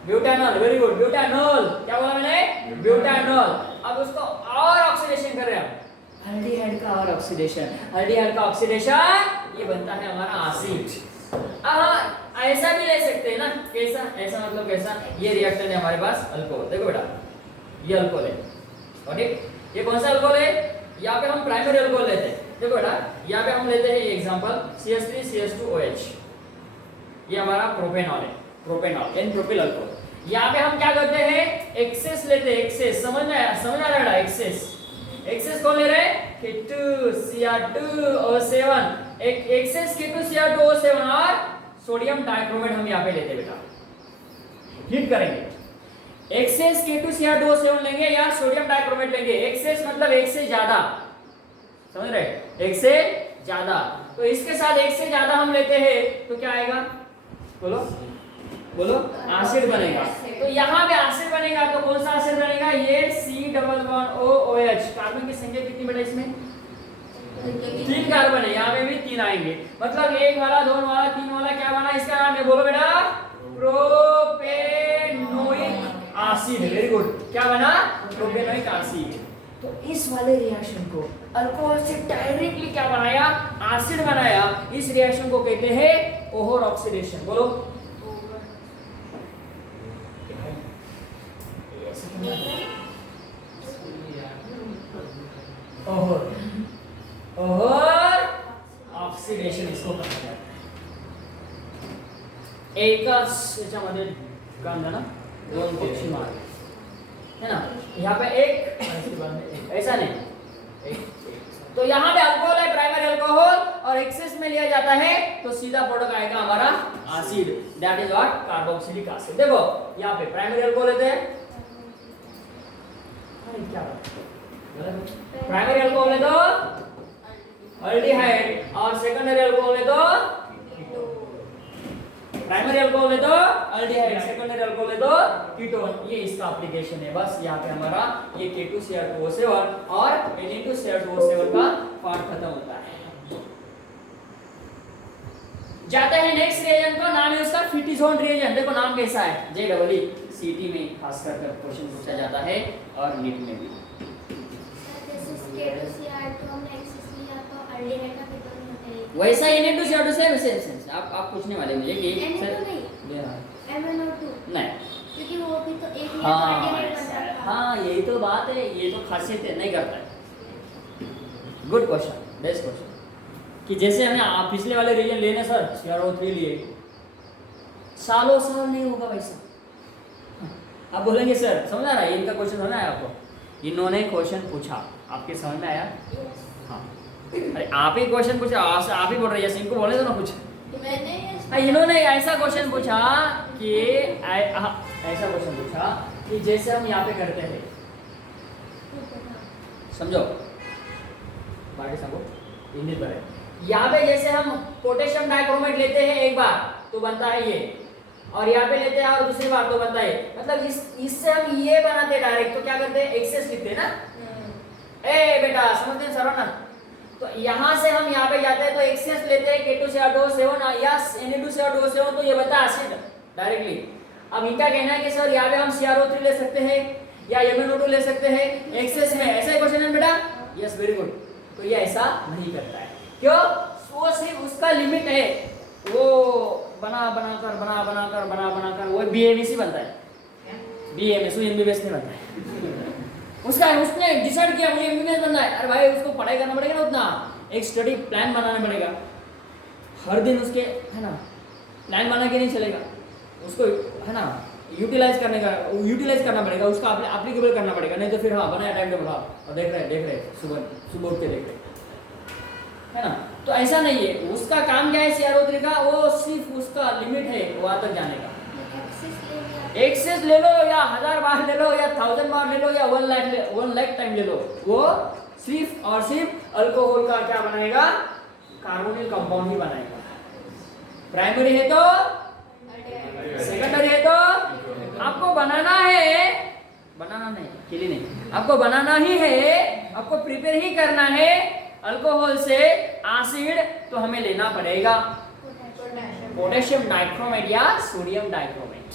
ब्यूटेनॉल। Very good, butanol. क्या बोला मैंने? ब्यूटेनॉल। अब उसको और ऑक्सीडेशन कर रहे हैं एल्डिहाइड का, और ऑक्सीडेशन एल्डिहाइड का ऑक्सीडेशन ये बनता है हमारा एसिड। ऐसा भी ले सकते हैं ना, कैसा? ऐसा मतलब कैसा? ये रिएक्टर है हमारे पास अल्कोहल। देखो बेटा ये अल्कोहल है और ये कौन सा अल्कोहल है? यहाँ पे हम प्राइमरी अल्कोहल लेते हैं। देखो बेटा यहाँ पे हम लेते हैं एग्जांपल CH3CH2OH। ये हमारा प्रोपेनॉल है, प्रोपेनॉल एन प्रोपिल अल्कोहल। यहाँ पे हम क्या करते हैं? एक्सेस लेते हैं, एक्सेस। समझ में आ रहा है? एक्सेस कौन ले रहे हैं? K2Cr2O7। एक एक्सेस K2Cr2O7 और सोडियम डाइक्रोमेट हम यहाँ पे लेते हैं बेटा। हिट करेंगे, एक्सेस K2Cr2O7 लेंगे या सोडियम डाइक्रोमेट लेंगे। एक्सेस मतलब एक से ज्यादा, समझ रहे? एक से ज्यादा। तो इसके साथ एक से ज्यादा हम लेते हैं तो क्या आएगा? बोलो बोलो, एसिड बनेगा। तो यहाँ पे एसिड बनेगा तो कौन सा एसिड बनेगा? ये C11OOH। कार्बन की संख्या कितनी बेटा इसमें? 3 कार्बन है, यहाँ पे भी 3 आएंगे। मतलब 1 वाला 2 वाला 3 वाला क्या बना? इसका नाम है, बोलो बेटा, प्रोपेनोइक एसिड। वेरी गुड, क्या बना? Propanoic acid. तो इस वाले रिएक्शन को अल्कोहल से डायरेक्टली क्या बनाया? एसिड बनाया। इस रिएक्शन को कहते हैं ओवर ऑक्सीडेशन। बोलो ओवर ऑक्सीडेशन इसको कहा जाता है। एकाच याच्यामध्ये कांदा ना 2 पक्षी मार है ना, यहाँ पे एक ऐसा नहीं एक। तो यहाँ पे अल्कोहल है, प्राइमरी अल्कोहल, और एक्सेस में लिया जाता है तो सीधा प्रोडक्ट आएगा हमारा acid, that is what? Carboxylic acid. देखो यहाँ पे प्राइमरी अल्कोहल लेते हैं, क्या प्राइमरी अल्कोहल है तो एल्डिहाइड, और सेकेंडरी अल्कोहल है तो प्राइमरी अल्कोहल है तो एल्डिहाइड, सेकेंडरी अल्कोहल है तो कीटोन। ये इसका एप्लीकेशन है। बस यहाँ पे हमारा ये K2Cr2O7 और Na2Cr2O7 का पार्ट खत्म होता है। जाते हैं नेक्स्ट रिएजेंट का, नाम है उसका फिटिजोन रिएजेंट। देखो नाम कैसा है, JEE में खास कर क्वेश्चन पूछा जाता है और नीट में भी। वैसा Na2Cr2 सेम आप पूछने वाले मुझे कि नहीं, क्योंकि वो भी तो एक हाँ यही तो बात है, ये तो खासियत है, नहीं करता है। Good question, best question. कि जैसे हमने आप पिछले वाले रीजन लेने सर CrO3 लिए, सालों साल नहीं होगा वैसा। आप बोलेंगे सर समझ आ रहा है, इनका क्वेश्चन समझ आया आपको? इन्होंने क्वेश्चन पूछा, आपके समझ में आया? Yes. हाँ, अरे आप ही क्वेश्चन पूछा, आप ही बोल रहे हैं, इनको बोले तो ना कुछ। मैंने इन्होंने ऐसा क्वेश्चन पूछा कि ऐसा क्वेश्चन पूछा कि जैसे हम यहाँ पे करते हैं, समझो बाकी सबको हिंदी पर है। यहाँ पे जैसे हम पोटेशियम डाइक्रोमेट लेते हैं एक बार तो बनता है ये, और यहाँ पे लेते हैं और दूसरी बार तो बनता है, मतलब इससे हम ये बनाते हैं डायरेक्ट, तो क्या करते हैं एक्सेस लिखते हैं ना। ए बेटा समझते हैं सरवण? तो यहाँ से हम यहाँ पे जाते हैं तो एक्सेस लेते हैं K2CR2O7 या Na2CR2O7, तो ये बनता है एसिड डायरेक्टली। अब इनका कहना है कि सर यहाँ पे हम CrO3 ले सकते हैं या MnO2 ले सकते हैं एक्सेस में, ऐसा ही क्वेश्चन है बेटा? Yes very good. तो ये ऐसा नहीं करता है, क्यों? वो सिर्फ उसका लिमिट है, वो बना कर वो BAMC बनता है, BAMS MBBS नहीं बनता है। उसने डिसाइड किया मुझे MBBS बनना है, अरे भाई उसको पढ़ाई करना पड़ेगा ना, उतना एक स्टडी प्लान बनाना पड़ेगा, हर दिन उसके है ना प्लान बना के नहीं चलेगा, उसको है ना यूटिलाइज करना पड़ेगा, उसका एप्लीकेबल करना पड़ेगा, नहीं तो फिर हाँ बनाया टाइम टेबल, हाँ और देख रहे सुबह उठ के देख रहे, है ना। तो ऐसा नहीं है, उसका काम क्या है CrO3 का, वो सिर्फ उसका लिमिट है वहां तक जाने का। एक्सेस ले लो या 1000 बार ले लो या 1000 बार ले लो या 1 लाख टाइम ले लो, वो सिर्फ और सिर्फ अल्कोहल का क्या बनाएगा, कार्बोनिल कंपाउंड ही बनाएगा। प्राइमरी है तो, सेकेंडरी है तो, आपको बनाना नहीं के लिए नहीं, आपको बनाना ही है, आपको प्रिपेयर ही करना है अल्कोहल से एसिड, तो हमें लेना पड़ेगा पोटेशियम डाइक्रोमेट या सोडियम डाइक्रोमेट,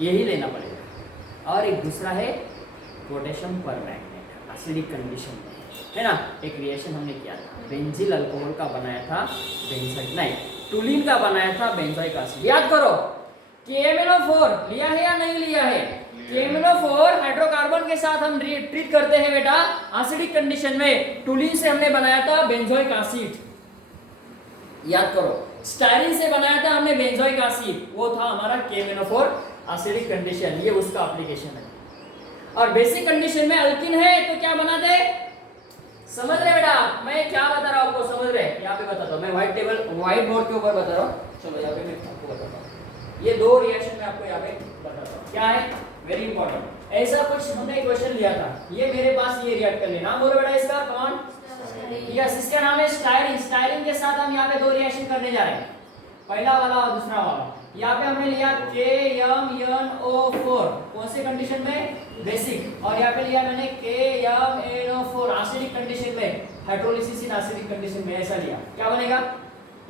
यही लेना पड़ेगा। और एक दूसरा है पोटेशियम परमैंगनेट, एसिडिक कंडीशन में, है ना। एक रिएक्शन हमने किया था, बेंजील अल्कोहल का बनाया था बेंजाइक, नहीं टूलिन का बनाया था बेंजोइक एसिड। याद करो KMnO4 लिया है या नहीं लिया है? KMnO4 हाइड्रोकार्बन के साथ हम ट्रीट करते हैं बेटा एसिडिक कंडीशन में, टूलिन से हमने बनाया था बेंजोइक एसिड, याद करो। स्टाइरिन से बनाया था हमने बेंजोइक एसिड, वो था हमारा KMnO4 एसिडिक कंडीशन, ये उसका एप्लीकेशन है। और बेसिक कंडीशन में अल्किन है तो क्या बना दे, समझ रहे बेटा? मैं क्या बता रहा हूं आपको, समझ रहे? यहाँ पे बताता हूँ मैं, व्हाइट बोर्ड के ऊपर बता रहा हूँ, चलो यहाँ पे मैं आपको बताता हूँ। ये दो रिएक्शन में आपको यहाँ पे बताता हूँ, क्या है वेरी इंपॉर्टेंट। ऐसा कुछ हमने क्वेश्चन लिया था, ये मेरे पास ये रिएक्ट कर लेना, बोलो बेटा इसका कौन? यस, इसका नाम है स्टाइरिन। स्टाइरिन के साथ हम यहाँ पे दो रिएक्शन करने जा रहे हैं, पहला वाला और दूसरा वाला। यहाँ पे हमने लिया KMnO4, कौन से कंडीशन में? बेसिक। और यहाँ पे लिया मैंने KMnO4 एसिडिक कंडीशन में, हाइड्रोलिसिस इन एसिडिक कंडीशन में, ऐसा लिया। क्या बनेगा?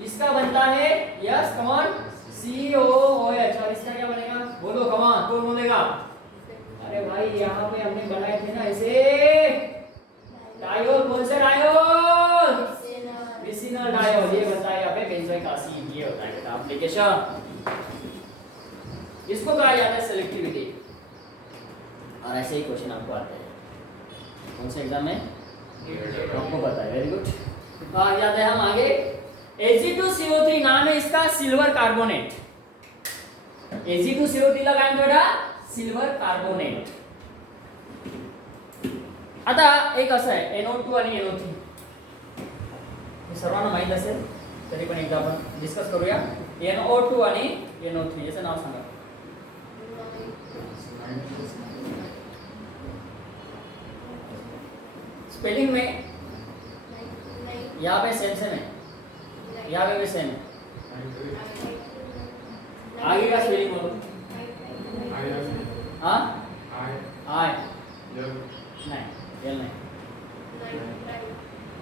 इसका बनता है यस कमान COOH, और इसका क्या बनेगा? बोलो कमान, कौन बोलेगा? अरे भाई यहाँ पे हमने बनाए थे ना ऐसे डायोल, कौन से डायोल? विसिनल डायोल, ये बताया यहाँ पे बेंजोइक एसिड, ये होता है बेटा एप्लीकेशन। इसको कहा जाता है सेलेक्टिविटी, और ऐसे ही क्वेश्चन आपको आते हैं कौन से एग्जाम में आपको पता है, वेरी गुड। तो आ जाते हैं हम आगे। Ag2CO3 नाम है इसका, सिल्वर कार्बोनेट। Ag2CO3 लगाएंगे बेटा सिल्वर कार्बोनेट। आता एक असं आहे NO2 आणि NO3, हे सर्वांना माहित असेल तरी पण एकदा आपण डिस्कस करूया। NO2 आणि NO3 याचं नाव सांगा। स्पेलिंग में यहाँ पे सेम सेम है, यहाँ पे भी सेम है। आगे का स्पेलिंग बोलो। हाँ आई नहीं एल नहीं,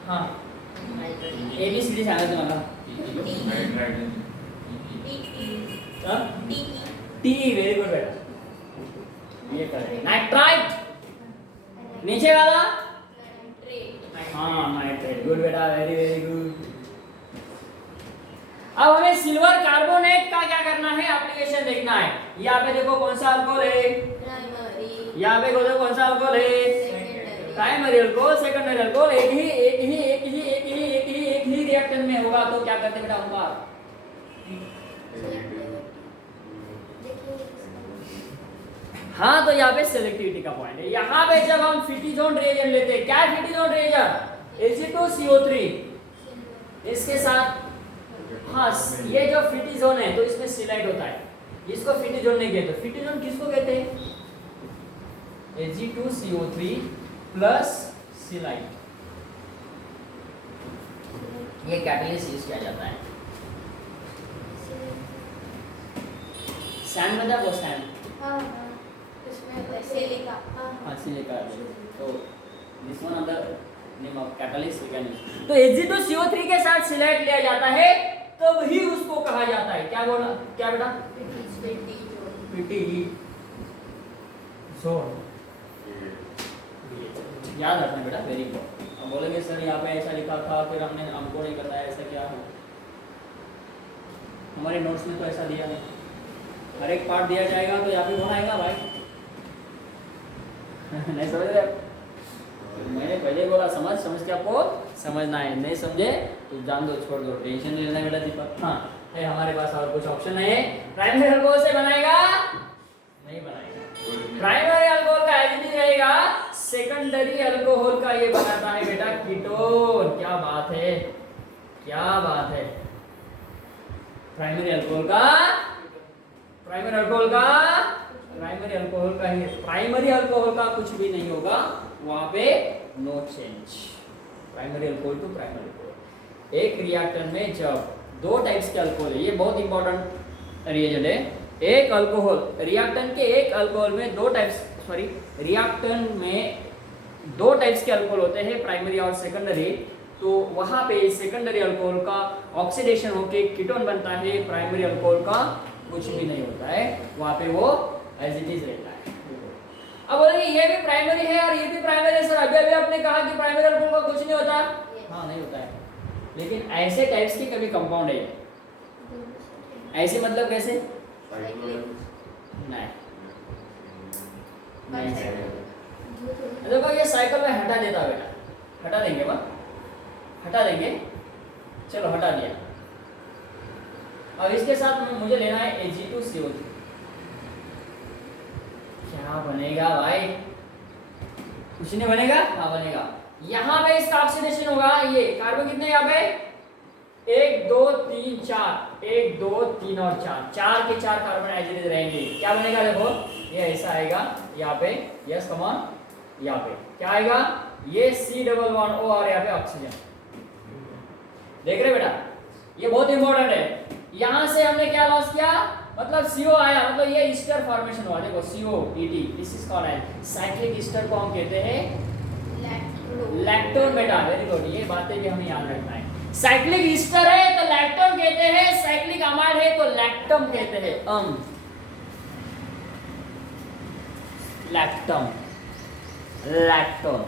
हाँ ABCD सांगायचं मला। टी, वेरी गुड बेटा, ये करें। नाइट्राइट, नीचे वाला हाँ नाइट्रेट, गुड बेटा, वेरी वेरी गुड। अब हमें सिल्वर कार्बोनेट का क्या करना है, एप्लीकेशन देखना है। यहाँ पे देखो कौन सा अल्कोहल है, यहाँ पे देखो कौन सा अल्कोहल है, प्राइमरी अल्कोहल, सेकेंडरी अल्कोहल, एक ही रिएक्शन में होगा, तो क्या करते बेटा होगा? हाँ, तो यहाँ पे सेलेक्टिविटी का पॉइंट है। यहाँ पे जब हम फिटिजोन रिएजेंट लेते हैं, क्या है फिटिजोन रिएजेंट? Ag2CO3 इसके साथ, हाँ ये जो फिटिजोन है तो इसमें सिलाइट होता है, इसको फिटिजोन नहीं कहते। फिटिजोन किसको कहते हैं? Ag2CO3 प्लस सिलाइट, ये कैटलिस्ट यूज किया जाता है। सैंड बता, वो सैंड, हाँ हाँ इसमें सिलिका। हाँ सिलिका। तो this one other name of catalyst we can use. तो Ag2CO3 के साथ सिलाइट लिया जाता है, तब ही उसको कहा जाता है, क्या बोला, क्या बेटा? पिटिजोन। याद रखना बेटा, वेरी इंपॉर्टेंट। अब बोलेंगे सर यहाँ पे ऐसा लिखा था, फिर हमने हमको नहीं बताया, ऐसा क्या है? हमारे नोट्स में तो ऐसा दिया है, हर एक पार्ट दिया जाएगा तो यहाँ पे कौन आएगा भाई? नहीं समझ रहे? मैंने पहले बोला समझ के आपको समझना है, नहीं समझे तो जान दो, छोड़ दो, टेंशन नहीं लेना बेटा दीपक। हाँ है, हमारे पास और कुछ ऑप्शन नहीं है। प्राइमरी अल्कोहल से बनाएगा? नहीं बनाएगा। प्राइमरी अल्कोहल का एसिड रहेगा, सेकेंडरी अल्कोहल का ये बनाता है बेटा कीटोन। क्या बात है, क्या बात है। प्राइमरी अल्कोहल का ही, प्राइमरी अल्कोहल का कुछ भी नहीं होगा वहां पे, no change. Primary alcohol to primary alcohol. एक रिएक्टर में जब दो टाइप्स के अल्कोहल है, ये बहुत इंपॉर्टेंट रिएजेंट है। एक अल्कोहल, रिएक्टेंट के एक अल्कोहल में दो टाइप्स, सॉरी रिएक्टेंट में दो टाइप्स के अल्कोहल होते हैं, प्राइमरी और सेकेंडरी। तो वहां पे सेकेंडरी अल्कोहल का ऑक्सीडेशन होके कीटोन बनता है, प्राइमरी अल्कोहल का कुछ भी नहीं होता है, वहां पे वो एज इट इज रहता है। अब बोलेंगे ये भी प्राइमरी है और ये भी प्राइमरी है सर, अभी आपने कहा कि प्राइमरी अल्कोहल का कुछ नहीं होता। हाँ नहीं होता है, लेकिन ऐसे टाइप्स के कभी कंपाउंड है, ऐसे मतलब कैसे? नहीं देखो ये साइकिल में हटा देता बेटा, हटा देंगे बा, हटा देंगे, चलो हटा दिया। अब इसके साथ मुझे लेना है Ag2CO3, क्या बनेगा भाई? कुछ नहीं बनेगा? हाँ बनेगा। यहाँ पे इसका ऑक्सीडेशन होगा, ये कार्बन कितने यहाँ पे? 1 2 3 4, 1 2 3 और 4, 4 के 4 कार्बन एज इट इज रहेंगे। क्या बनेगा देखो, ये ऐसा आएगा यहाँ पे, यस कमान, यहाँ पे क्या आएगा? ये C11O और यहाँ पे ऑक्सीजन। देख रहे बेटा, ये बहुत इंपॉर्टेंट है। यहाँ से हमने क्या लॉस किया, मतलब CO आया, मतलब ये ईस्टर फॉर्मेशन हुआ। देखो COET, this is called as cyclic ester को हम कहते हैं लैक्टोन बेटा, वेरी गुड। ये बातें भी हमें याद रखना है। साइक्लिक ईस्टर है तो लैक्टोन कहते हैं, साइक्लिक अमाइड है तो लैक्टम कहते हैं। Lactam, lactone.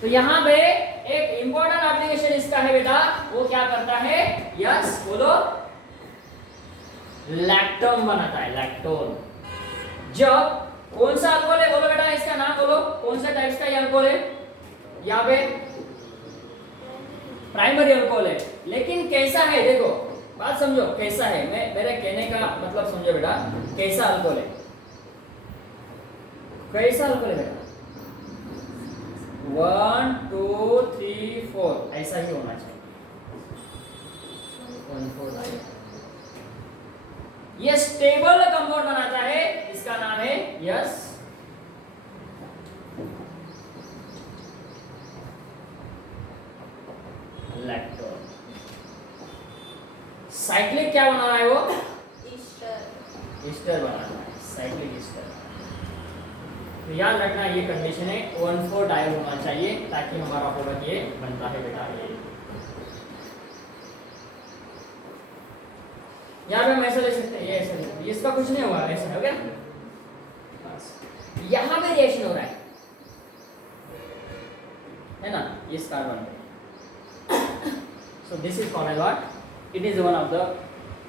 तो यहाँ पे एक इंपॉर्टेंट एप्लीकेशन इसका है बेटा, वो क्या करता है? यस बोलो, लैक्टम बनाता है, लैक्टोन। जब कौन सा अल्कोहल है बोलो बेटा, इसका नाम बोलो, कौन सा टाइप्स का ये अल्कोहल है? यहाँ पे प्राइमरी अल्कोहल है, लेकिन कैसा है? देखो बात समझो, कैसा है, मैं मेरे कहने का मतलब समझो बेटा, कैसा अल्कोहल है, कैसा अल्कोहल है बेटा? 1 2 3 4 ऐसा ही होना चाहिए। 1 4 ये स्टेबल कंपाउंड बनाता है, इसका नाम है यस लैक्टोन। साइक्लिक क्या बना रहा है वो? ईस्टर बना रहा है, साइक्लिक ईस्टर। तो याद रखना ये कंडीशन है, 1,4 डाई होना चाहिए ताकि हमारा प्रोडक्ट ये बनता है बेटा। ये यहाँ पे हम ऐसा ले सकते हैं, ये ऐसा ले सकते हैं, इसका कुछ नहीं होगा, ऐसा हो गया। यहाँ पे रिएक्शन हो रहा है ना, इस कार्बन पे। So this is called as what? It is one of the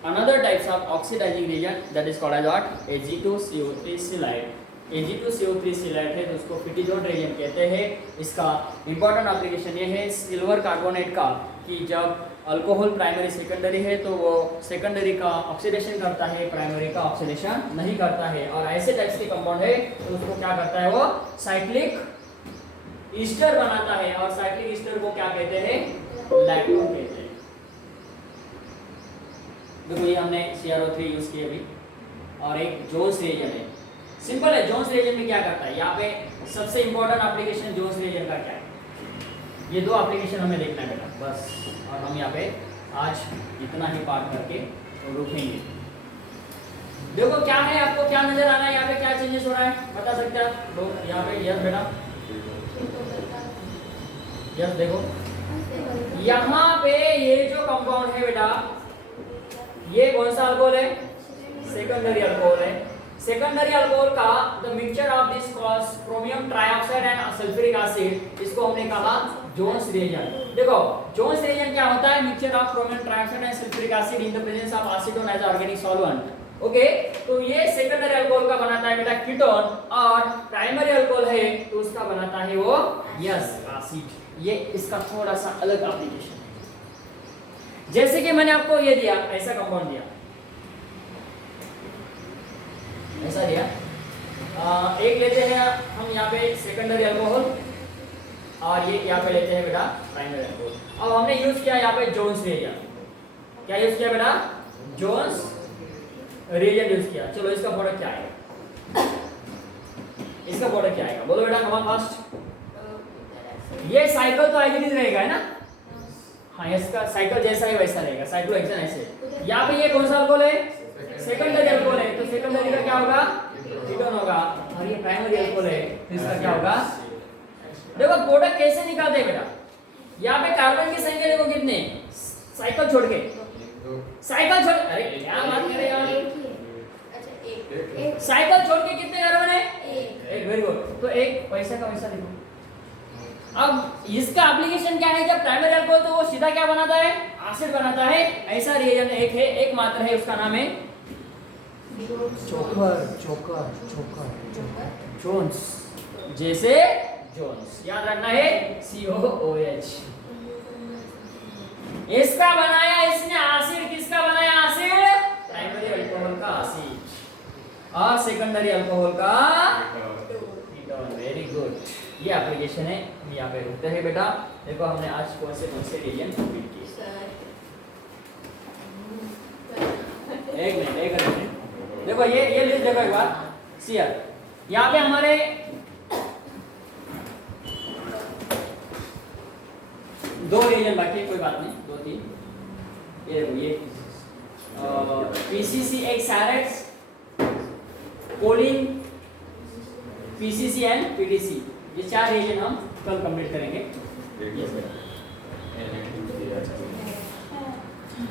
another types of oxidizing reagent that is called as what? Ag2CO3 silide. Ag2CO3 silide है तो उसको फिटिजोन रिएजेंट कहते हैं। इसका इंपॉर्टेंट एप्लीकेशन ये है सिल्वर कार्बोनेट का, कि जब अल्कोहल प्राइमरी सेकेंडरी है तो वो सेकेंडरी का ऑक्सीडेशन करता है, प्राइमरी का ऑक्सीडेशन नहीं करता है। और ऐसे टाइप्स के कंपाउंड है तो उसको क्या करता है, वो साइक्लिक ईस्टर बनाता है। और साइक्लिक ईस्टर को क्या कहते हैं, लैक्टोन कहते हैं। देखो ये हमने CrO3 यूज किया अभी। और एक जोन्स रिएजेंट है, सिंपल है। जोन्स रिएजेंट में क्या करता है, यहाँ पे सबसे इंपॉर्टेंट एप्लीकेशन जोन्स रिएजेंट का क्या है, ये दो एप्लीकेशन हमें देखना है बेटा बस। और हम यहाँ पे आज इतना ही पाठ करके रुकेंगे। देखो क्या है, आपको क्या नजर आ रहा है, यहाँ पे क्या चेंजेस हो रहा है बता सकते हैं आप लोग यहाँ पे। यस बेटा, यस देखो यहाँ पे ये जो कंपाउंड है बेटा, ये कौन सा अल्कोहल है, सेकेंडरी अल्कोहल है। सेकेंडरी अल्कोहल का the mixture of this cause chromium trioxide and sulphuric acid, इसको हमने कहा जोन्स रिएजेंट। देखो जोन्स रिएजेंट क्या होता है, mixture of chromium trioxide and sulphuric acid in the presence of acetone as organic solvent. Okay, तो ये सेकेंडरी अल्कोहल का बनाता है बेटा कीटोन, और प्राइमरी अल्कोहल है तो उसका बनाता है वो यस एसिड। ये इसका थोड़ा सा अलग एप्लीकेशन है। जैसे कि मैंने आपको ये दिया, ऐसा कंपाउंड दिया, ऐसा दिया, एक लेते हैं हम यहाँ पे सेकेंडरी अल्कोहल, और ये यहाँ पे लेते हैं बेटा प्राइमरी अल्कोहल। अब हमने यूज किया यहाँ पे जोन्स रिएजेंट। क्या यूज किया बेटा, जोन्स रिएजेंट यूज किया। चलो इसका प्रोडक्ट क्या आएगा, इसका प्रोडक्ट क्या आएगा, बोलो बेटा कमाल फास्ट। ये साइकिल तो ऐसे ही रहेगा है ना, हाँ इसका साइकिल जैसा ही वैसा रहेगा, साइक्लोहेक्सेन ऐसे। यहाँ पे ये कौन सा अल्कोहल है, सेकेंडरी अल्कोहल है, तो सेकेंडरी का क्या होगा, कीटोन होगा। और ये प्राइमरी अल्कोहल है तो इसका क्या होगा। देखो प्रोडक्ट कैसे निकालते हैं बेटा, यहाँ पे कार्बन की संख्या देखो कितने, साइकिल छोड़ के, साइकिल छोड़, अरे क्या बात कर रहे हो, साइकिल छोड़ के कितने कार्बन है, एक। वेरी गुड, तो एक वैसा का वैसा देखो। अब इसका एप्लीकेशन क्या है, जब प्राइमरी अल्कोहल तो वो सीधा क्या बनाता है, एसिड बनाता है। ऐसा रिएजेंट एक है, एक मात्र है, उसका नाम है चोकर, चोकर, चोकर, जोन्स, जैसे जोन्स, याद रखना है COOH। इसका बनाया इसने एसिड, किसका बनाया एसिड, प्राइमरी अल्कोहल का एसिड, और सेकेंडरी अल्कोहल का कीटोन। वेरी गुड, ये एप्लीकेशन है। हम यहाँ पे रुकते हैं बेटा। देखो हमने आज कौन से रिएजेंट कंप्लीट किए। एक मिनट देखो ये लिस्ट देखो एक बार, सीआर यहाँ पे हमारे दो रिएजेंट बाकी है, कोई बात नहीं, दो तीन। ये PCC एक सैरेट्स, कोलिन, PCC एंड PDC, ये चार रिएजेंट हम कल कंप्लीट करेंगे।